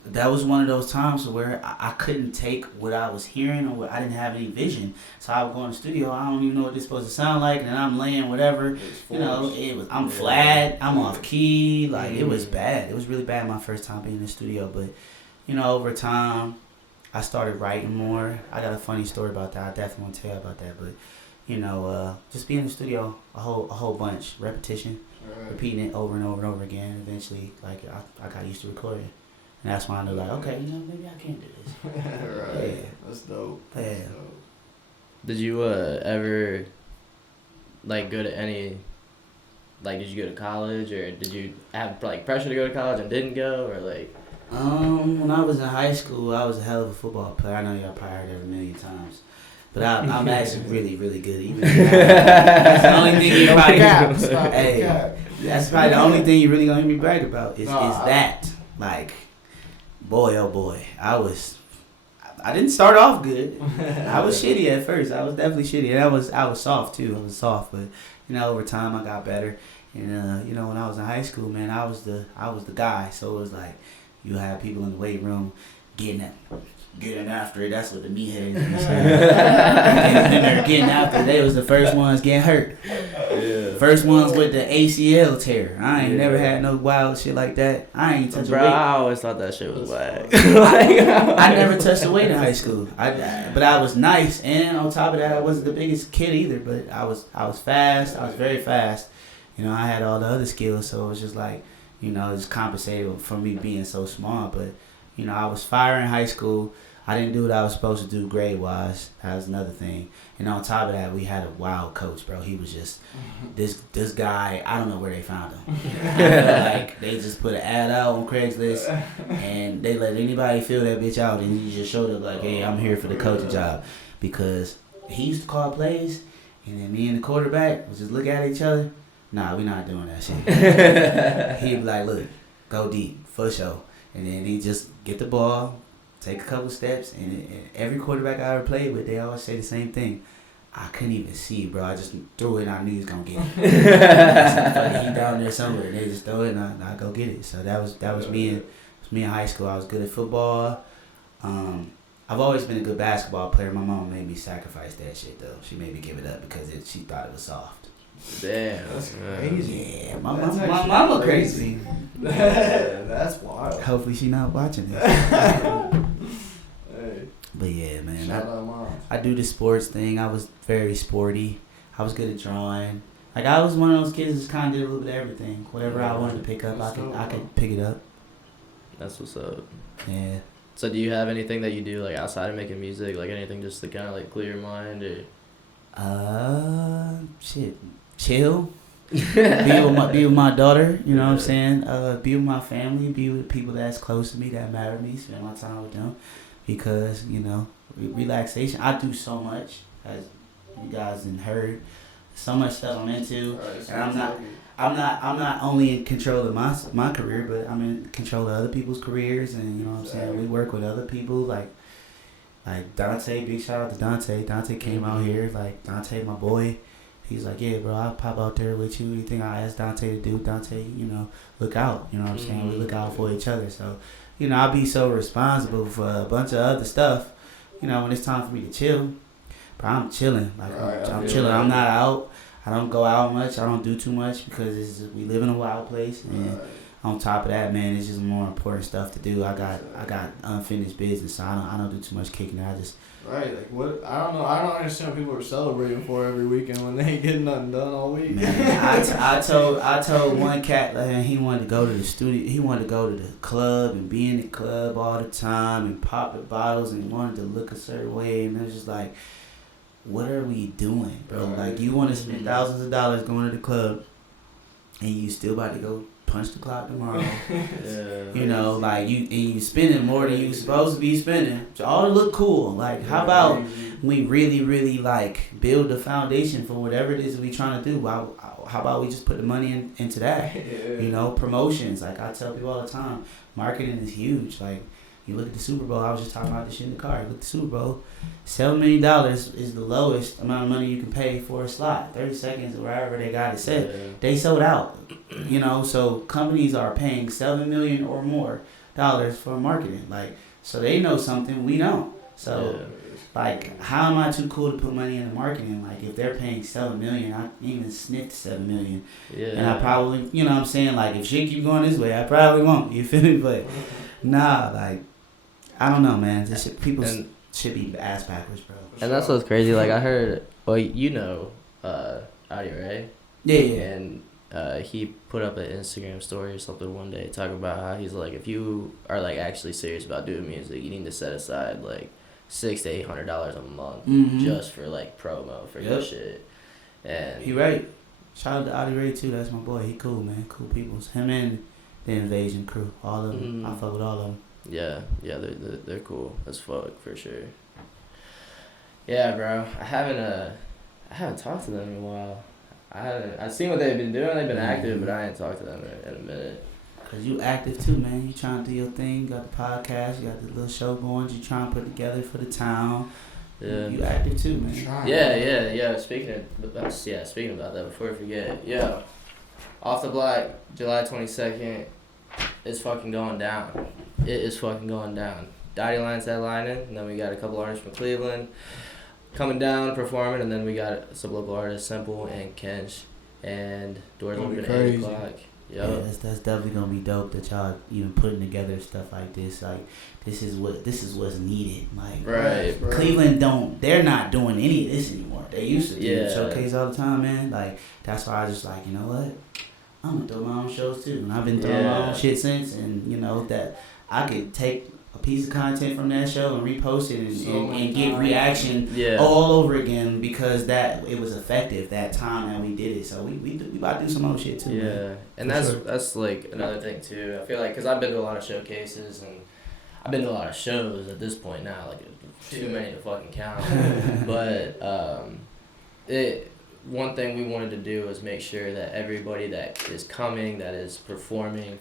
that was one of those times where I couldn't take what I was hearing, or I didn't have any vision. So I would go in the studio, I don't even know what this supposed to sound like, and then I'm laying whatever. You know, I'm flat, I'm off key. Like, it was bad. It was really bad my first time being in the studio. But, you know, over time, I started writing more. I got a funny story about that. I definitely want to tell you about that. But, you know, just being in the studio a whole bunch, repetition, repeating it over and over and over again. Eventually, like, I got used to recording. And that's why I knew, like, okay, you know, maybe I can do this. Right. Yeah. That's dope. Yeah. That's dope. Did you ever, like, go to any, like, did you go to college, or did you have, like, pressure to go to college and didn't go, or, like? When I was in high school, I was a hell of a football player. I know y'all probably heard that a million times. But I'm actually really, really good. Even that's the only thing you probably that's probably the only thing you really gonna hear me brag about is that. Like, boy, oh boy, I didn't start off good. I was shitty at first. I was definitely shitty. And I was soft too. I was soft, but you know, over time I got better. And you know, when I was in high school, man, I was the guy. So it was like, you have people in the weight room getting after it. That's what the meatheads was saying. Getting after it. They was the first ones getting hurt. Yeah. First ones with the ACL tear. I ain't never had no wild shit like that. I ain't touched a weight. I always thought that shit was whack. I never touched a weight in high school. But I was nice, and on top of that, I wasn't the biggest kid either. But I was fast. I was very fast. You know, I had all the other skills, so it was just like, you know, it's compensated for me being so small. But, you know, I was fire in high school. I didn't do what I was supposed to do grade-wise. That was another thing. And on top of that, we had a wild coach, bro. He was just, this guy, I don't know where they found him. I feel like they just put an ad out on Craigslist, and they let anybody fill that bitch out, and he just showed up like, hey, I'm here for the coaching job. Because he used to call plays, and then me and the quarterback would just look at each other. Nah, we not doing that shit. He'd be like, look, go deep, for sure. And then he'd just get the ball, take a couple steps, and every quarterback I ever played with, they always say the same thing. I couldn't even see, bro. I just threw it and I knew he was going to get it. He down there somewhere. They just throw it and I go get it. So that was me in high school. I was good at football. I've always been a good basketball player. My mom made me sacrifice that shit, though. She made me give it up because she thought it was soft. Damn, that's crazy. Yeah, my mama crazy. That's wild. Hopefully she not watching this. Hey. But yeah, man, Shout out Mom. I do the sports thing. I was very sporty. I was good at drawing. Like, I was one of those kids that kind of did a little bit of everything. Whatever I wanted to pick up, I could pick it up. That's what's up. Yeah. So do you have anything that you do, like, outside of making music, like anything just to kind of like clear your mind, or? Shit. Chill. Be with my daughter, you know what I'm saying? Be with my family, be with people that's close to me, that matter to me, spend my time with them. Because, you know, relaxation. I do so much, as you guys have heard. So much stuff I'm into. And I'm not only in control of my career, but I'm in control of other people's careers, and you know what I'm saying? We work with other people, like Dante, big shout out to Dante. Dante came out here, like Dante, my boy. He's like, yeah, bro, I'll pop out there with you. Anything I ask Dante to do, Dante, you know, look out. You know what I'm saying? We look out for each other. So, you know, I'll be so responsible for a bunch of other stuff. You know, when it's time for me to chill, bro, I'm chilling. Like, I'm chilling. I'm not out. I don't go out much. I don't do too much because we live in a wild place. And on top of that, man, it's just more important stuff to do. I got unfinished business, so I don't do too much kicking. I just like what? I don't know. I don't understand what people are celebrating for every weekend when they ain't getting nothing done all week. Man, I told one cat he wanted to go to the studio. He wanted to go to the club and be in the club all the time and pop the bottles and wanted to look a certain way, and it was just like, what are we doing, bro? Like, you want to spend thousands of dollars going to the club, and you still about to go punch the clock tomorrow. You know, like, you spending more than you supposed to be spending. All to look cool. Like, how about we really, really, like, build the foundation for whatever it is we trying to do? How about we just put the money into that? You know, promotions. Like, I tell people all the time, marketing is huge. Like, You look at the Super Bowl. I was just talking about this shit in the car. You look at the Super Bowl. $7 million is the lowest amount of money you can pay for a slot. 30 seconds or wherever they got it set. Yeah. They sold out. You know, so companies are paying $7 million or more for marketing. Like, so they know something we don't. So, like, how am I too cool to put money into marketing? Like, if they're paying $7 million, I didn't even sniff $7 million. Yeah. And I probably, you know what I'm saying? Like, if shit keep going this way, I probably won't. You feel me? But, nah, like, I don't know, man. This shit, people should be ass backwards, bro. And that's what's crazy. Like, I heard, well, you know, Audio, right? Yeah. And he put up an Instagram story or something one day talking about how he's like, if you are like actually serious about doing music, you need to set aside like $600 to $800 a month just for like promo for your shit. And he right. Shout out to Audio Ray too. That's my boy. He cool, man. Cool peoples. Him and the Invasion crew. All of them. I fuck with all of them. Yeah, they're cool as fuck for sure. Yeah, bro. I haven't talked to them in a while. I've seen what they've been doing. They've been active, but I ain't talked to them in a minute. Cause you active too, man. You trying to do your thing. You got the podcast. You got the little show going. You trying to put together for the town. Yeah. You active too, man. Yeah. Speaking about that, before I forget, Off the Block, July 22nd. It's fucking going down. It is fucking going down. Dottie Line's headlining, and then we got a couple artists from Cleveland coming down, performing, and then we got some local artists, Simple and Kench, and doors open at 8 o'clock. Yep. Yeah, that's definitely gonna be dope that y'all even putting together stuff like this. Like, this is what's needed. Like, right. Cleveland they're not doing any of this anymore. They used to do showcase all the time, man. Like, that's why I just like, you know what? I'm gonna throw my own shows too, and I've been throwing my own shit since, and you know that I could take a piece of content from that show and repost it and get reaction all over again because it was effective that time that we did it. So we about to do some other shit too. Yeah, man. and that's like another thing too. I feel like because I've been to a lot of showcases and I've been to a lot of shows at this point now, like too many to fucking count. But one thing we wanted to do was make sure that everybody that is coming, that is performing,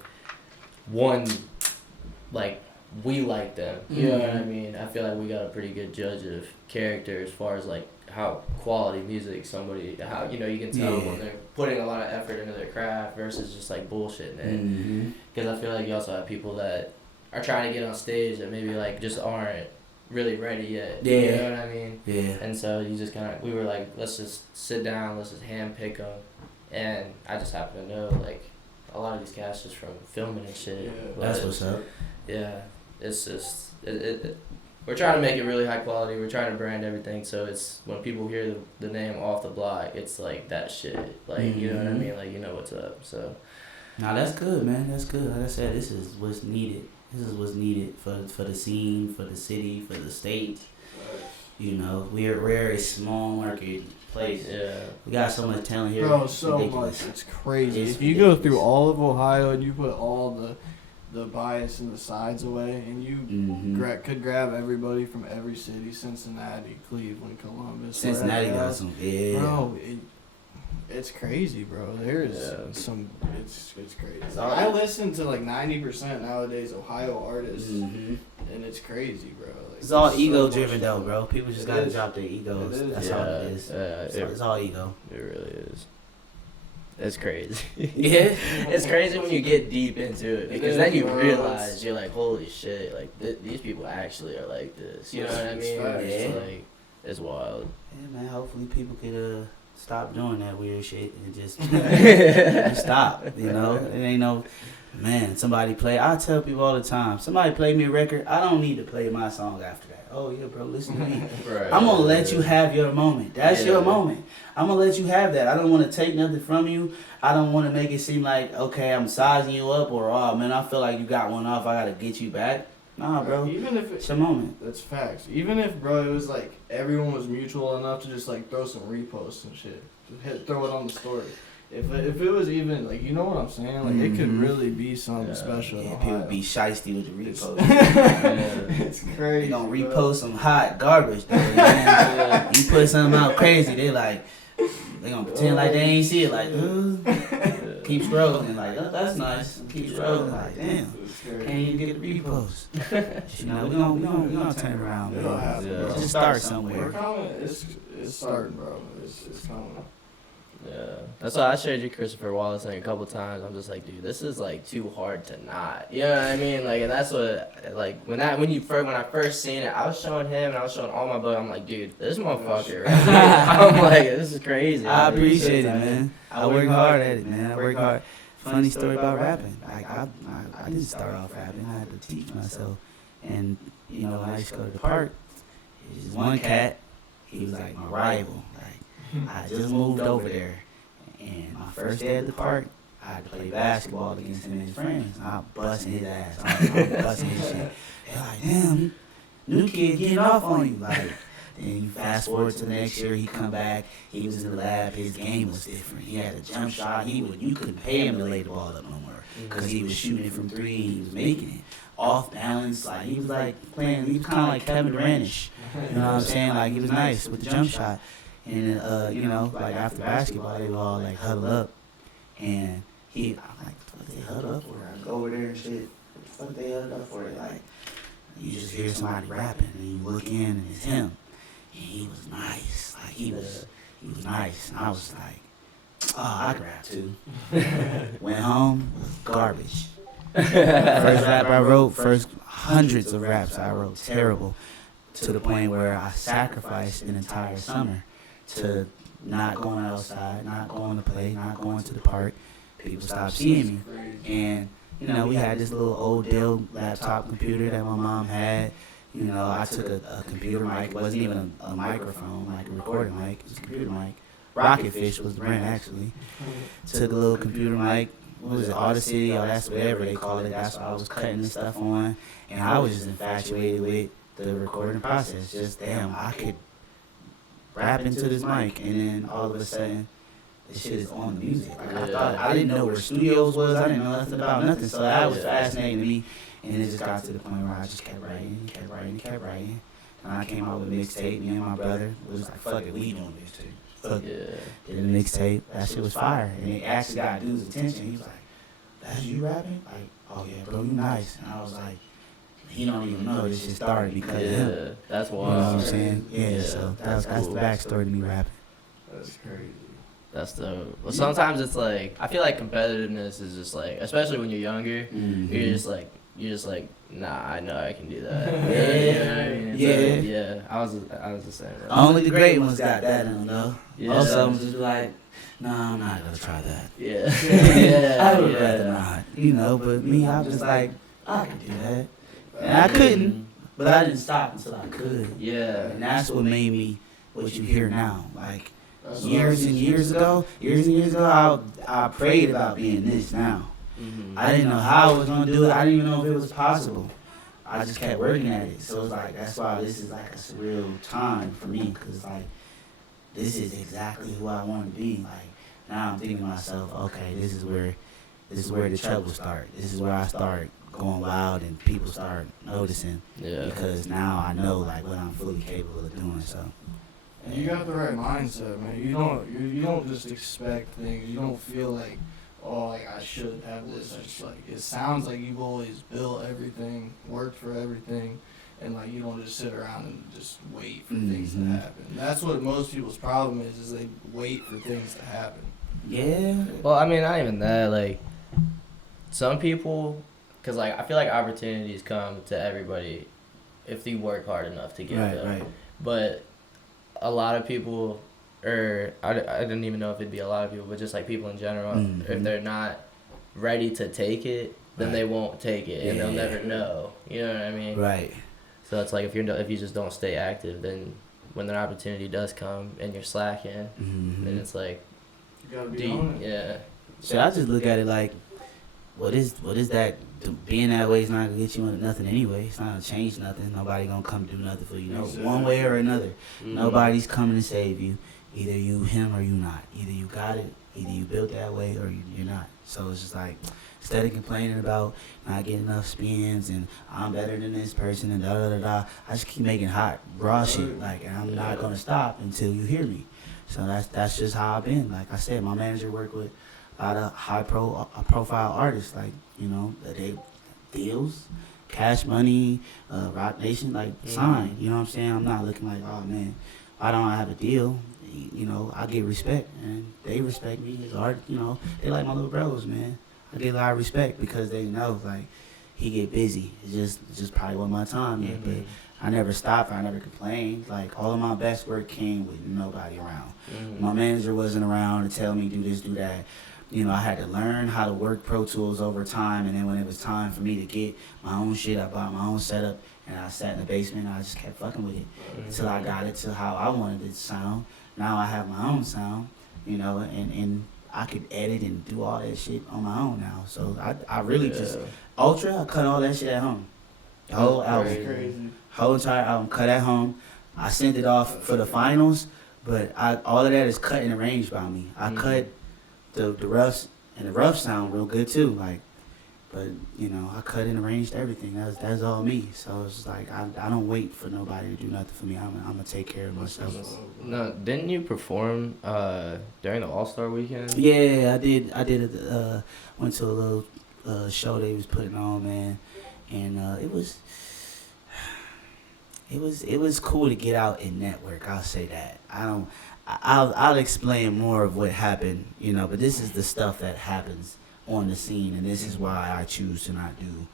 we like them. You know what I mean? I feel like we got a pretty good judge of character as far as like how quality music how you can tell when they're putting a lot of effort into their craft versus just like bullshitting it. Because I feel like you also have people that are trying to get on stage that maybe like just aren't really ready yet. Yeah. You know what I mean? Yeah. And so you just we were like, let's just sit down, let's just hand pick them. And I just happen to know like a lot of these cats just from filming and shit. Yeah. That's what's up. Yeah. It's just, we're trying to make it really high quality. We're trying to brand everything. So it's, when people hear the name Off the Block, it's like that shit. Like, you know what I mean? Like, you know what's up. So. Nah, that's good, man. That's good. Like I said, this is what's needed. This is what's needed for the scene, for the city, for the state. You know, we're a small market place. Yeah. We got so much talent here. Bro, so much. It's crazy. If you go through all of Ohio and you put all the bias and the sides away, and you could grab everybody from every city, Cincinnati, Cleveland, Columbus. Cincinnati got some, Bro, it's crazy, bro. There's some, it's crazy. I listen to like 90% nowadays Ohio artists, and it's crazy, bro. Like, it's all ego driven though, bro. People just gotta drop their egos. That's all it is. It's all ego. It really is. It's crazy. Yeah. It's crazy when you get deep into it because then you realize you're like, holy shit, like these people actually are like this. You know what I mean? It's like, it's wild. Yeah, man. Hopefully people could stop doing that weird shit and just stop. You know, it ain't no. Man, somebody play. I tell people all the time, somebody play me a record, I don't need to play my song after that. Oh yeah, bro, listen to me. Right, I'm gonna let you have your moment. That's your moment. I'm gonna let you have that. I don't want to take nothing from you. I don't want to make it seem like, okay, I'm sizing you up, or oh man, I feel like you got one off, I gotta get you back. Nah, bro. Even if it's your moment. That's facts. Even if, bro, it was like everyone was mutual enough to just like throw some reposts and shit, throw it on the story. If it was even, like, you know what I'm saying? Like, it could really be something special. Yeah, people be shiesty with the repost. It's crazy. They gonna repost some hot garbage, though, man. You put something out crazy, they like, They gonna pretend like they ain't see it. Like, keep scrolling. Like, oh, that's nice. Keep scrolling. Like, damn, can't even get the repost. You know, we gonna turn it around, It'll man. happen, bro. Just start We're somewhere. coming. It's starting, bro. It's coming. Yeah, that's why I showed you Christopher Wallace thing a couple times. I'm just like, dude, this is like too hard to not. You know what I mean? Like, and that's what like when I first seen it, I was showing him and I was showing all my buddies. I'm like, dude, this motherfucker. I'm like, this is crazy. I appreciate it, man. I work hard at it, man. I work hard. Funny story about rapping. Like I didn't start off rapping. I had to teach myself. And you know, when I used to go to the park, there was one cat. He was like my rival. Like I just moved over there, and my first day at the park, I had to play basketball against him and his friends. I'm busting his ass. I'm busting his shit. They're like, damn, new kid getting off on you. Like, then you fast forward to the next year, he come back. He was in the lab. His game was different. He had a jump shot. You couldn't pay him to lay the ball up no more because he was shooting it from three. He was making it off balance. Like he was like playing. He was kind of like Kevin Durant-ish. You know what I'm saying? Like he was nice with the jump shot. And you know, like after basketball, they would all like huddle up, and I'm like, what they huddle up for? I go over there and shit. What the fuck they huddle up for? Like, you just hear somebody rapping, and you look in, and it's him. And he was nice. Like he was nice. And I was like, oh, I can rap too. Went home, garbage. First rap I wrote, first hundreds of raps I wrote, terrible, to the point where I sacrificed an entire summer to not going outside, not going to play, not going to the park. People stopped seeing me. And, you know, we had this little old Dell laptop computer that my mom had. You know, I took a computer mic. It wasn't even a microphone, like a recording mic. It was a computer mic. Rocketfish was the brand, actually. Took a little computer mic. What was it, Audacity, or that's whatever they call it. That's what I was cutting this stuff on. And I was just infatuated with the recording process. Just, damn, I could rap into this mic. And then all of a sudden, this shit is on the music. Like, I didn't know where studios was. I didn't know nothing about nothing. So that was fascinating to me. And it just got to the point where I just kept writing. And I came out with a mixtape. Me and my brother was like, fuck it, we doing this too. Fuck it. Did a mixtape. That shit was fire. And it actually got dude's attention. He was like, that's you rapping? Like, oh yeah, bro, you nice. And I was like, he don't even know this shit started because of him. That's wild. You know what I'm saying? Yeah, so that's the backstory to me rapping. That's crazy. That's dope. Well, sometimes it's like, I feel like competitiveness is just like, especially when you're younger, you're just like, nah, I know I can do that. You know what I mean? Yeah. I was the same. Only the great ones got that in them, though. Yeah. Most of them just like, no, I'm not gonna try that. Yeah. I would rather not, you know. But me, I was just like, I could do that, and I couldn't, but I didn't stop until I could. Yeah. And that's what made me what you hear now. Like years and years ago, I prayed about being this now. I didn't know how I was gonna do it. I didn't even know if it was possible. I just kept working at it. So it's like, that's why this is like a surreal time for me, because like, this is exactly who I want to be. Like, now I'm thinking to myself, okay, this is where the trouble starts. This is where I start going wild and people start noticing. Yeah. Because now I know like what I'm fully capable of doing. So. And you got the right mindset, man. You don't just expect things. You don't feel like, oh, like I should have this. It's like, it sounds like you've always built everything, worked for everything, and like you don't just sit around and just wait for things to happen. That's what most people's problem is they wait for things to happen. Yeah. Well, I mean, not even that. Like, some people, because like I feel like opportunities come to everybody if you work hard enough to get them. Right. But a lot of people, or I didn't even know if it'd be a lot of people, but just like people in general, if they're not ready to take it, then they won't take it, and they'll never know. You know what I mean? Right. So it's like if you just don't stay active, then when an opportunity does come and you're slacking, then it's like, You gotta be on it. yeah. So I just look at it like, what is that? Being that way is not gonna get you into nothing anyway. It's not gonna change nothing. Nobody gonna come do nothing for you. No, one way or another. Nobody's coming to save you. Either you him or you not. Either you got it. Either you built that way or you're not. So it's just like, instead of complaining about not getting enough spins and I'm better than this person and da da da da, I just keep making hot raw shit. Like, and I'm not gonna stop until you hear me. So that's just how I've been. Like I said, my manager worked with a lot of profile artists, like, you know, they deals, Cash Money, Rock Nation, like sign. You know what I'm saying? I'm not looking like, oh man, why don't I have a deal? You know, I get respect, and they respect me as art. You know, they like my little bros, man. I get a lot of respect because they know, like, he get busy. It's just probably wasn't my time yet, but I never stopped. I never complained. Like, all of my best work came with nobody around. My manager wasn't around to tell me do this, do that. You know, I had to learn how to work Pro Tools over time, and then when it was time for me to get my own shit, I bought my own setup, and I sat in the basement, and I just kept fucking with it until I got it to how I wanted it to sound. Now I have my own sound, you know, and I could edit and do all that shit on my own now. So I really just, Ultra, I cut all that shit at home. The whole album. Crazy. Whole entire album cut at home. I sent it off for the finals, but all of that is cut and arranged by me. I cut the roughs, and the rough sound real good too. Like, but you know, I cut and arranged everything. That's all me. So it's like I don't wait for nobody to do nothing for me. I'm gonna take care of myself. No, didn't you perform during the All-Star weekend? Yeah, I did. Went to a little show they was putting on, man, and it was cool to get out and network. I'll say that. I'll explain more of what happened, you know, but this is the stuff that happens on the scene, and this is why I choose to not do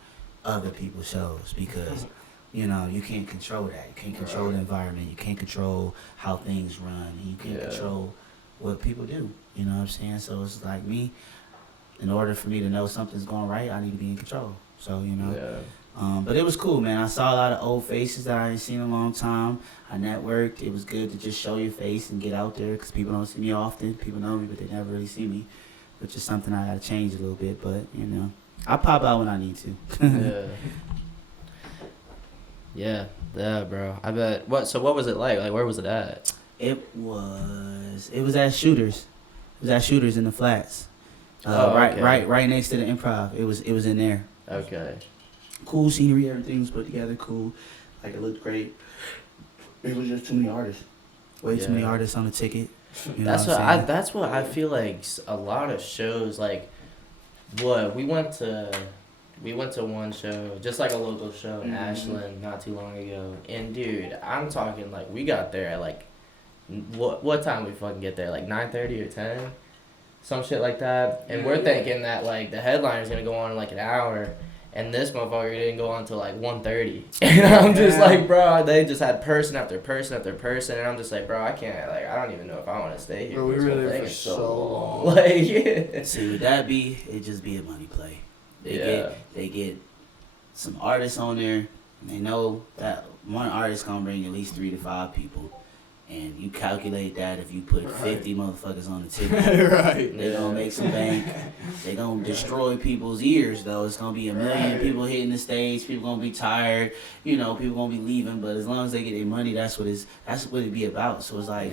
other people's shows, because, you know, you can't control that. You can't control the environment. You can't control how things run. And you can't control what people do. You know what I'm saying? So it's like me, in order for me to know something's going right, I need to be in control. So, you know. Yeah. But it was cool, man. I saw a lot of old faces that I ain't seen in a long time. I networked. It was good to just show your face and get out there, because people don't see me often. People know me, but they never really see me, which is something I got to change a little bit. But, you know, I pop out when I need to. Yeah, bro. I bet. So what was it like? Like, where was it at? It was at Shooters. It was at Shooters in the Flats. Okay. Right next to the Improv. It was in there. Okay. Cool scenery, everything was put together cool. Like, it looked great. It was just too many artists. Way too many artists on the ticket. You know That's what I feel like a lot of shows, like, what we went to one show, just like a local show in Ashland not too long ago, and dude, I'm talking like we got there at like what time we fucking get there, like 9:30 or 10, some shit like that, and we're thinking that like the headliner's gonna go on in like an hour. And this motherfucker didn't go on until like 1:30. And I'm just like, bro, they just had person after person after person. And I'm just like, bro, I can't, like, I don't even know if I want to stay here. Bro, we were there for so long. Like, yeah. See, would that be, it just be a money play. They get some artists on there, and they know that one artist gonna bring at least 3 to 5 people. And you calculate that if you put 50 motherfuckers on the ticket, right? They gonna make some bank. They gonna destroy people's ears though. It's gonna be a million people hitting the stage. People gonna be tired. You know, people gonna be leaving. But as long as they get their money, that's what it be about. So it's like,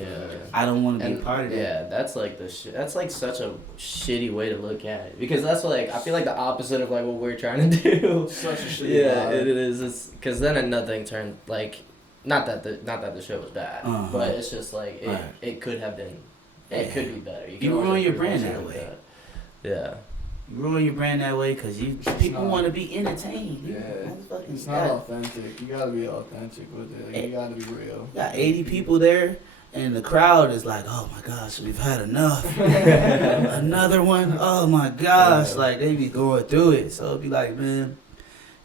I don't want to be a part of that. Yeah, that's like that's like such a shitty way to look at it, because that's what, like, I feel like the opposite of like what we're trying to do. Such a shitty. It is. It's because then nothing turned like. Not that the show was bad, but it's just like it could have been, it could be better. You ruin your brand that way. Yeah. You ruin your brand that way because people want to be entertained. It's not authentic. You gotta be authentic with it. Like, you gotta be real. You got 80 people there, and the crowd is like, "Oh my gosh, we've had enough. Another one. Oh my gosh!" Like, they be going through it. So it'd be like, man,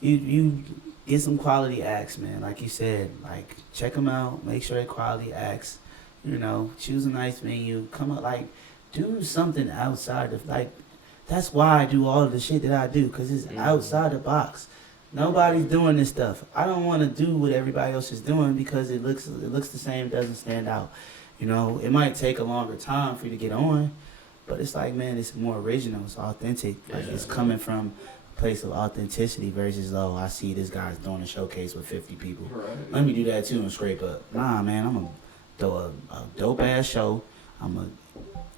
you. Get some quality acts, man. Like you said, like, check them out. Make sure they're quality acts. You know, choose a nice venue. Come up, like, do something outside of, like, that's why I do all of the shit that I do, because it's outside the box. Nobody's doing this stuff. I don't want to do what everybody else is doing because it looks the same, doesn't stand out. You know, it might take a longer time for you to get on, but it's like, man, it's more original. It's authentic. Like, it's coming from place of authenticity versus, oh, I see this guy's doing a showcase with 50 people. Right. Let me do that too and scrape up. Nah, man, I'm gonna throw a dope ass show.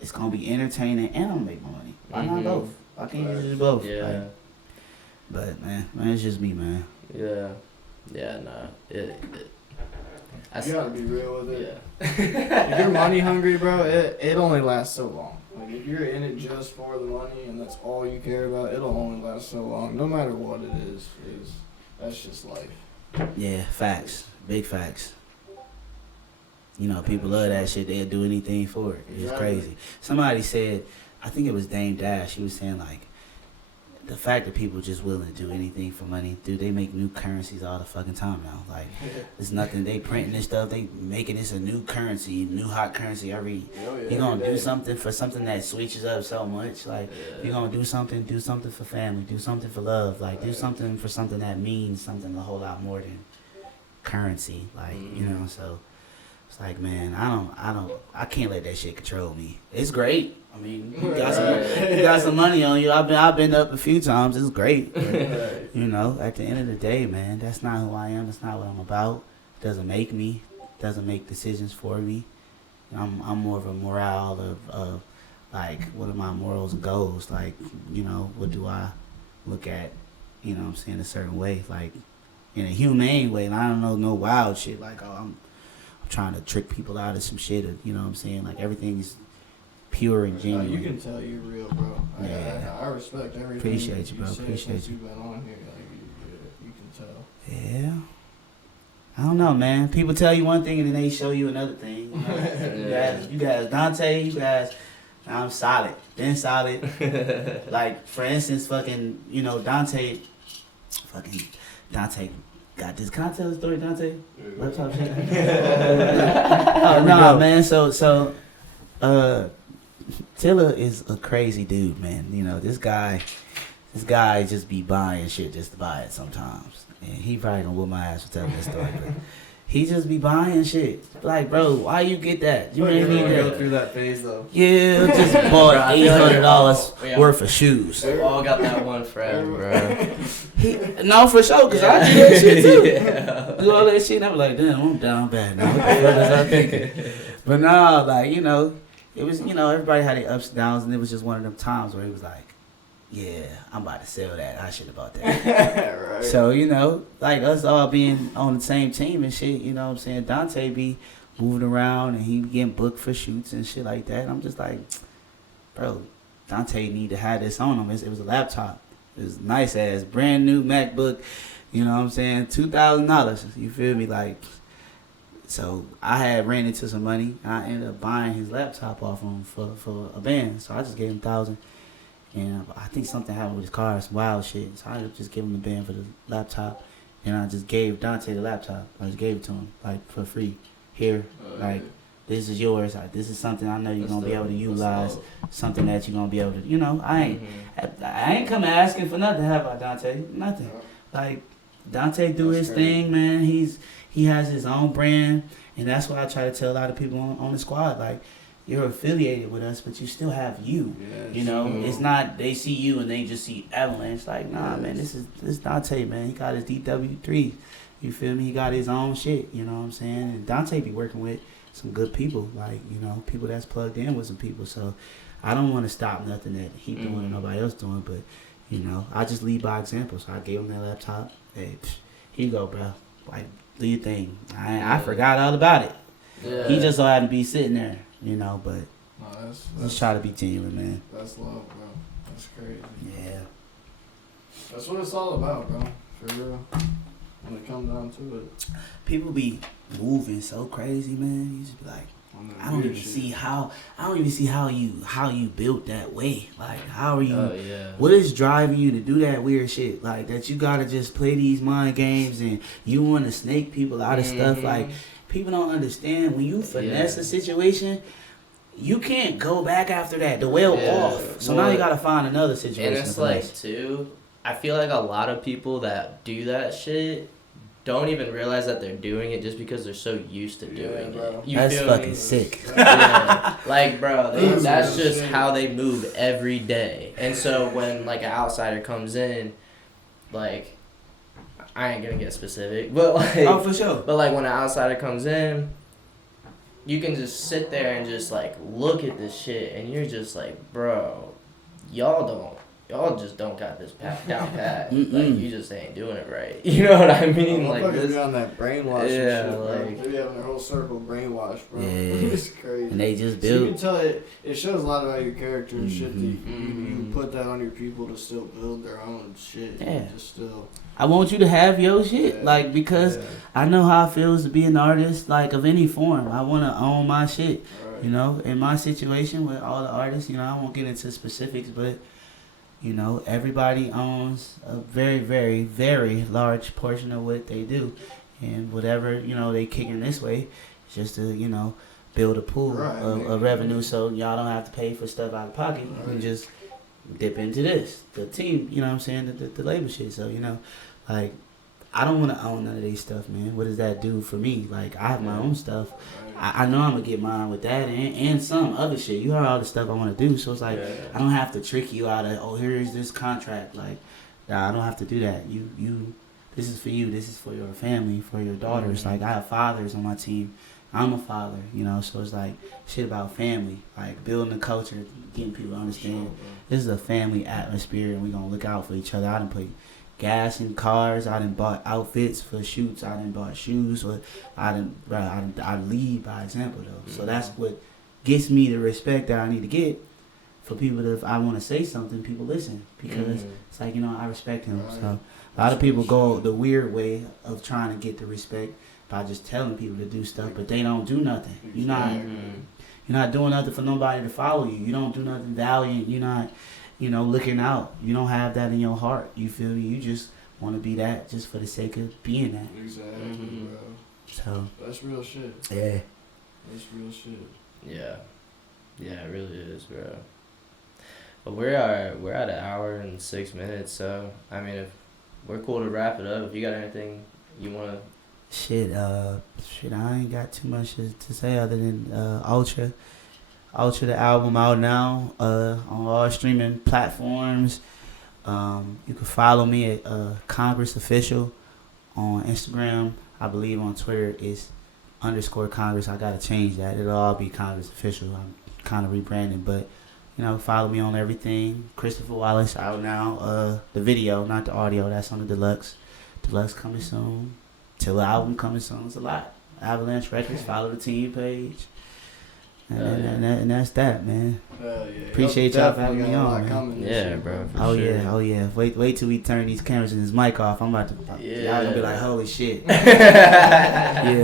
It's gonna be entertaining and I'm gonna make my money. Why not both? Why can't you do both? Yeah. Like, but man, it's just me, man. Yeah. Yeah. Nah. You gotta be real with it. Yeah. If you're money hungry, bro, it only lasts so long. Like if you're in it just for the money and that's all you care about, it'll only last so long. No matter what it is that's just life. Yeah, facts. Big facts. You know, people love that shit. They'll do anything for it. It's crazy. Somebody said, I think it was Dame Dash. He was saying like, the fact that people just willing to do anything for money, dude, they make new currencies all the fucking time now. Like, it's nothing. They printing this stuff. They making this a new currency, new hot currency every. You're gonna do something for something that switches up so much. Like, you're gonna do something for family, do something for love. Like, do something for something that means something a whole lot more than currency. Like, you know, so it's like, man, I can't let that shit control me. It's great. I mean, you got some money on you. I've been up a few times. It's great. But, you know, at the end of the day, man, that's not who I am. That's not what I'm about. It doesn't make me. It doesn't make decisions for me. I'm more of a morale of like, what are my morals and goals? Like, you know, what do I look at, you know what I'm saying, a certain way, like in a humane way. And I don't know no wild shit like, oh, I'm trying to trick people out of some shit, or, you know what I'm saying, like everything's pure and genuine. You can tell you're real, bro. Yeah. I respect everything. Appreciate you, bro. Appreciate you. You've been on here, like you can tell. Yeah. I don't know, man. People tell you one thing and then they show you another thing. You know? you guys, Dante, you guys, I'm solid. Been solid. Like, for instance, fucking, you know, Dante got this. Can I tell the story, Dante? Laptop shit? Oh, no, man. So, Tilla is a crazy dude, man. You know, this guy just be buying shit just to buy it sometimes. And he probably gonna whoop my ass for telling this story, but he just be buying shit. Like, bro, why you get that? You really need that. Go through that phase though. Yeah, just bought $800 worth of shoes. We all got that one friend, bro. No, for sure, cause I do that shit too. Do all that shit, and I'm like, damn, I'm down bad now. What the fuck was I thinking? But nah, like, you know, it was, you know, everybody had their ups and downs, and it was just one of them times where it was like, yeah, I'm about to sell that. I should have bought that. Right. So, you know, like us all being on the same team and shit, you know what I'm saying? Dante be moving around and he be getting booked for shoots and shit like that. And I'm just like, bro, Dante need to have this on him. It was a laptop. It was nice ass, brand new MacBook, you know what I'm saying? $2,000. You feel me? Like, so I had ran into some money and I ended up buying his laptop off him for a band. So I just gave him $1,000. And I think something happened with his car, some wild shit. So I ended up just giving him the band for the laptop. And I just gave Dante the laptop. I just gave it to him, like, for free. Here, like, this is yours. Like, this is something I know you're going to be able to utilize. Something that you're going to be able to, you know, I ain't come asking for nothing, have I, Dante? Nothing. Like, Dante do his thing, man. He has his own brand. And that's what I try to tell a lot of people on the squad. Like, you're affiliated with us, but you still have you. Yes. You know, it's not they see you and they just see Avalanche. Like, nah, man, this is Dante, man. He got his DW3. You feel me? He got his own shit. You know what I'm saying? And Dante be working with some good people, like, you know, people that's plugged in with some people. So I don't want to stop nothing that he doing and nobody else doing, but, you know, I just lead by example. So I gave him that laptop. Hey, here you go, bro. Like, do your thing. I forgot all about it. Yeah. He just so happened to be sitting there. You know, but let's try to be genuine, man. That's love, bro. That's crazy. Yeah. That's what it's all about, bro. For real. When it comes down to it. People be moving so crazy, man. You just be like, I don't even see how you built that way. Like, how are you? What is driving you to do that weird shit? Like, that you gotta just play these mind games and you want to snake people out of stuff. Like, people don't understand when you finesse a situation, you can't go back after that. The whale off. So now you gotta find another situation. And it's like, too, I feel like a lot of people that do that shit don't even realize that they're doing it just because they're so used to doing it. That's fucking sick. Yeah. Like, bro, that's just how they move every day. And so when, like, an outsider comes in, like, I ain't gonna get specific, but like, oh, for sure. But like, when an outsider comes in, you can just sit there and just like look at this shit, and you're just like, bro, y'all don't y'all just don't got this down pat. Like, you just ain't doing it right. You know what I mean? Like Like, be on that brainwash yeah, and shit, bro. like, They be having their whole circle brainwashed, bro. Yeah. It's crazy. And they just So you build. can tell it shows a lot about your character and shit. That you put that on your people to still build their own shit. Yeah. Just still. I want you to have your shit, Yeah. like, because I know how it feels to be an artist, like, of any form. I want to own my shit, Right. you know. In my situation with all the artists, you know, I won't get into specifics, but, you know, everybody owns a very, very, very large portion of what they do. And whatever, you know, they kicking this way, it's just to, you know, build a pool Right, of revenue so y'all don't have to pay for stuff out of pocket. You can just dip into this. The team, you know what I'm saying, the label shit. So, you know, like, I don't want to own none of these stuff, man. What does that do for me? Like, I have my own stuff. I know I'm going to get mine with that and some other shit. You heard all the stuff I want to do. So it's like, I don't have to trick you out of, oh, here is this contract. Like, nah, I don't have to do that. You, this is for you. This is for your family, for your daughters. Like, I have fathers on my team. I'm a father, you know, so it's like shit about family, like building a culture, getting people to understand this is a family atmosphere and we're going to look out for each other. I done put gas in cars. I done bought outfits for shoots. I done bought shoes. I lead by example, though. So that's what gets me the respect that I need to get for people that if I want to say something, people listen because it's like, you know, I respect him. So a lot of people go the weird way of trying to get the respect by just telling people to do stuff, but they don't do nothing. You're not doing nothing for nobody to follow you. You don't do nothing valiant. You're not, you know, looking out. You don't have that in your heart. You feel me? You just want to be that just for the sake of being that. Exactly, bro. So That's real shit. yeah. That's real shit. yeah. Yeah, it really is, bro. But we're at an hour and 6 minutes, so, I mean, if we're cool to wrap it up. If you got anything you want to... Shit, I ain't got too much to say other than Ultra, the album out now on all streaming platforms. You can follow me at Congrez Official on Instagram. I believe on Twitter is _Congrez. I gotta change that. It'll all be Congrez Official. I'm kind of rebranding, but you know, follow me on everything. Christopher Wallace out now. The video, not the audio. That's on the Deluxe. Deluxe coming soon. Till the album coming soon. It's a lot. Avalanche Records. Follow the team page. And that's that, man. Yeah. Appreciate y'all for having me on, man. Yeah, bro. For Oh sure. yeah, oh yeah. Wait till we turn these cameras and this mic off. I'm about to. Y'all gonna be like, holy shit. Yeah.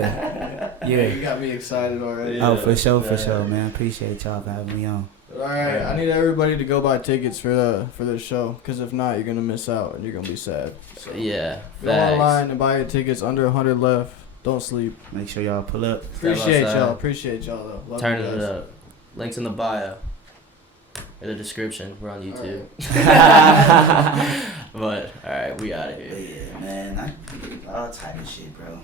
You got me excited already. Oh, for sure, man. Appreciate y'all for having me on. All right, I need everybody to go buy tickets for this show, because if not, you're gonna miss out and you're gonna be sad. So Yeah. go online and buy your tickets. Under 100 left. Don't sleep. Make sure y'all pull up. Appreciate outside. y'all. Appreciate y'all though. Love Turning you it guys. up. Links in the bio. In the description. We're on YouTube. But, alright, we out of But here. yeah, man. All type of shit, bro.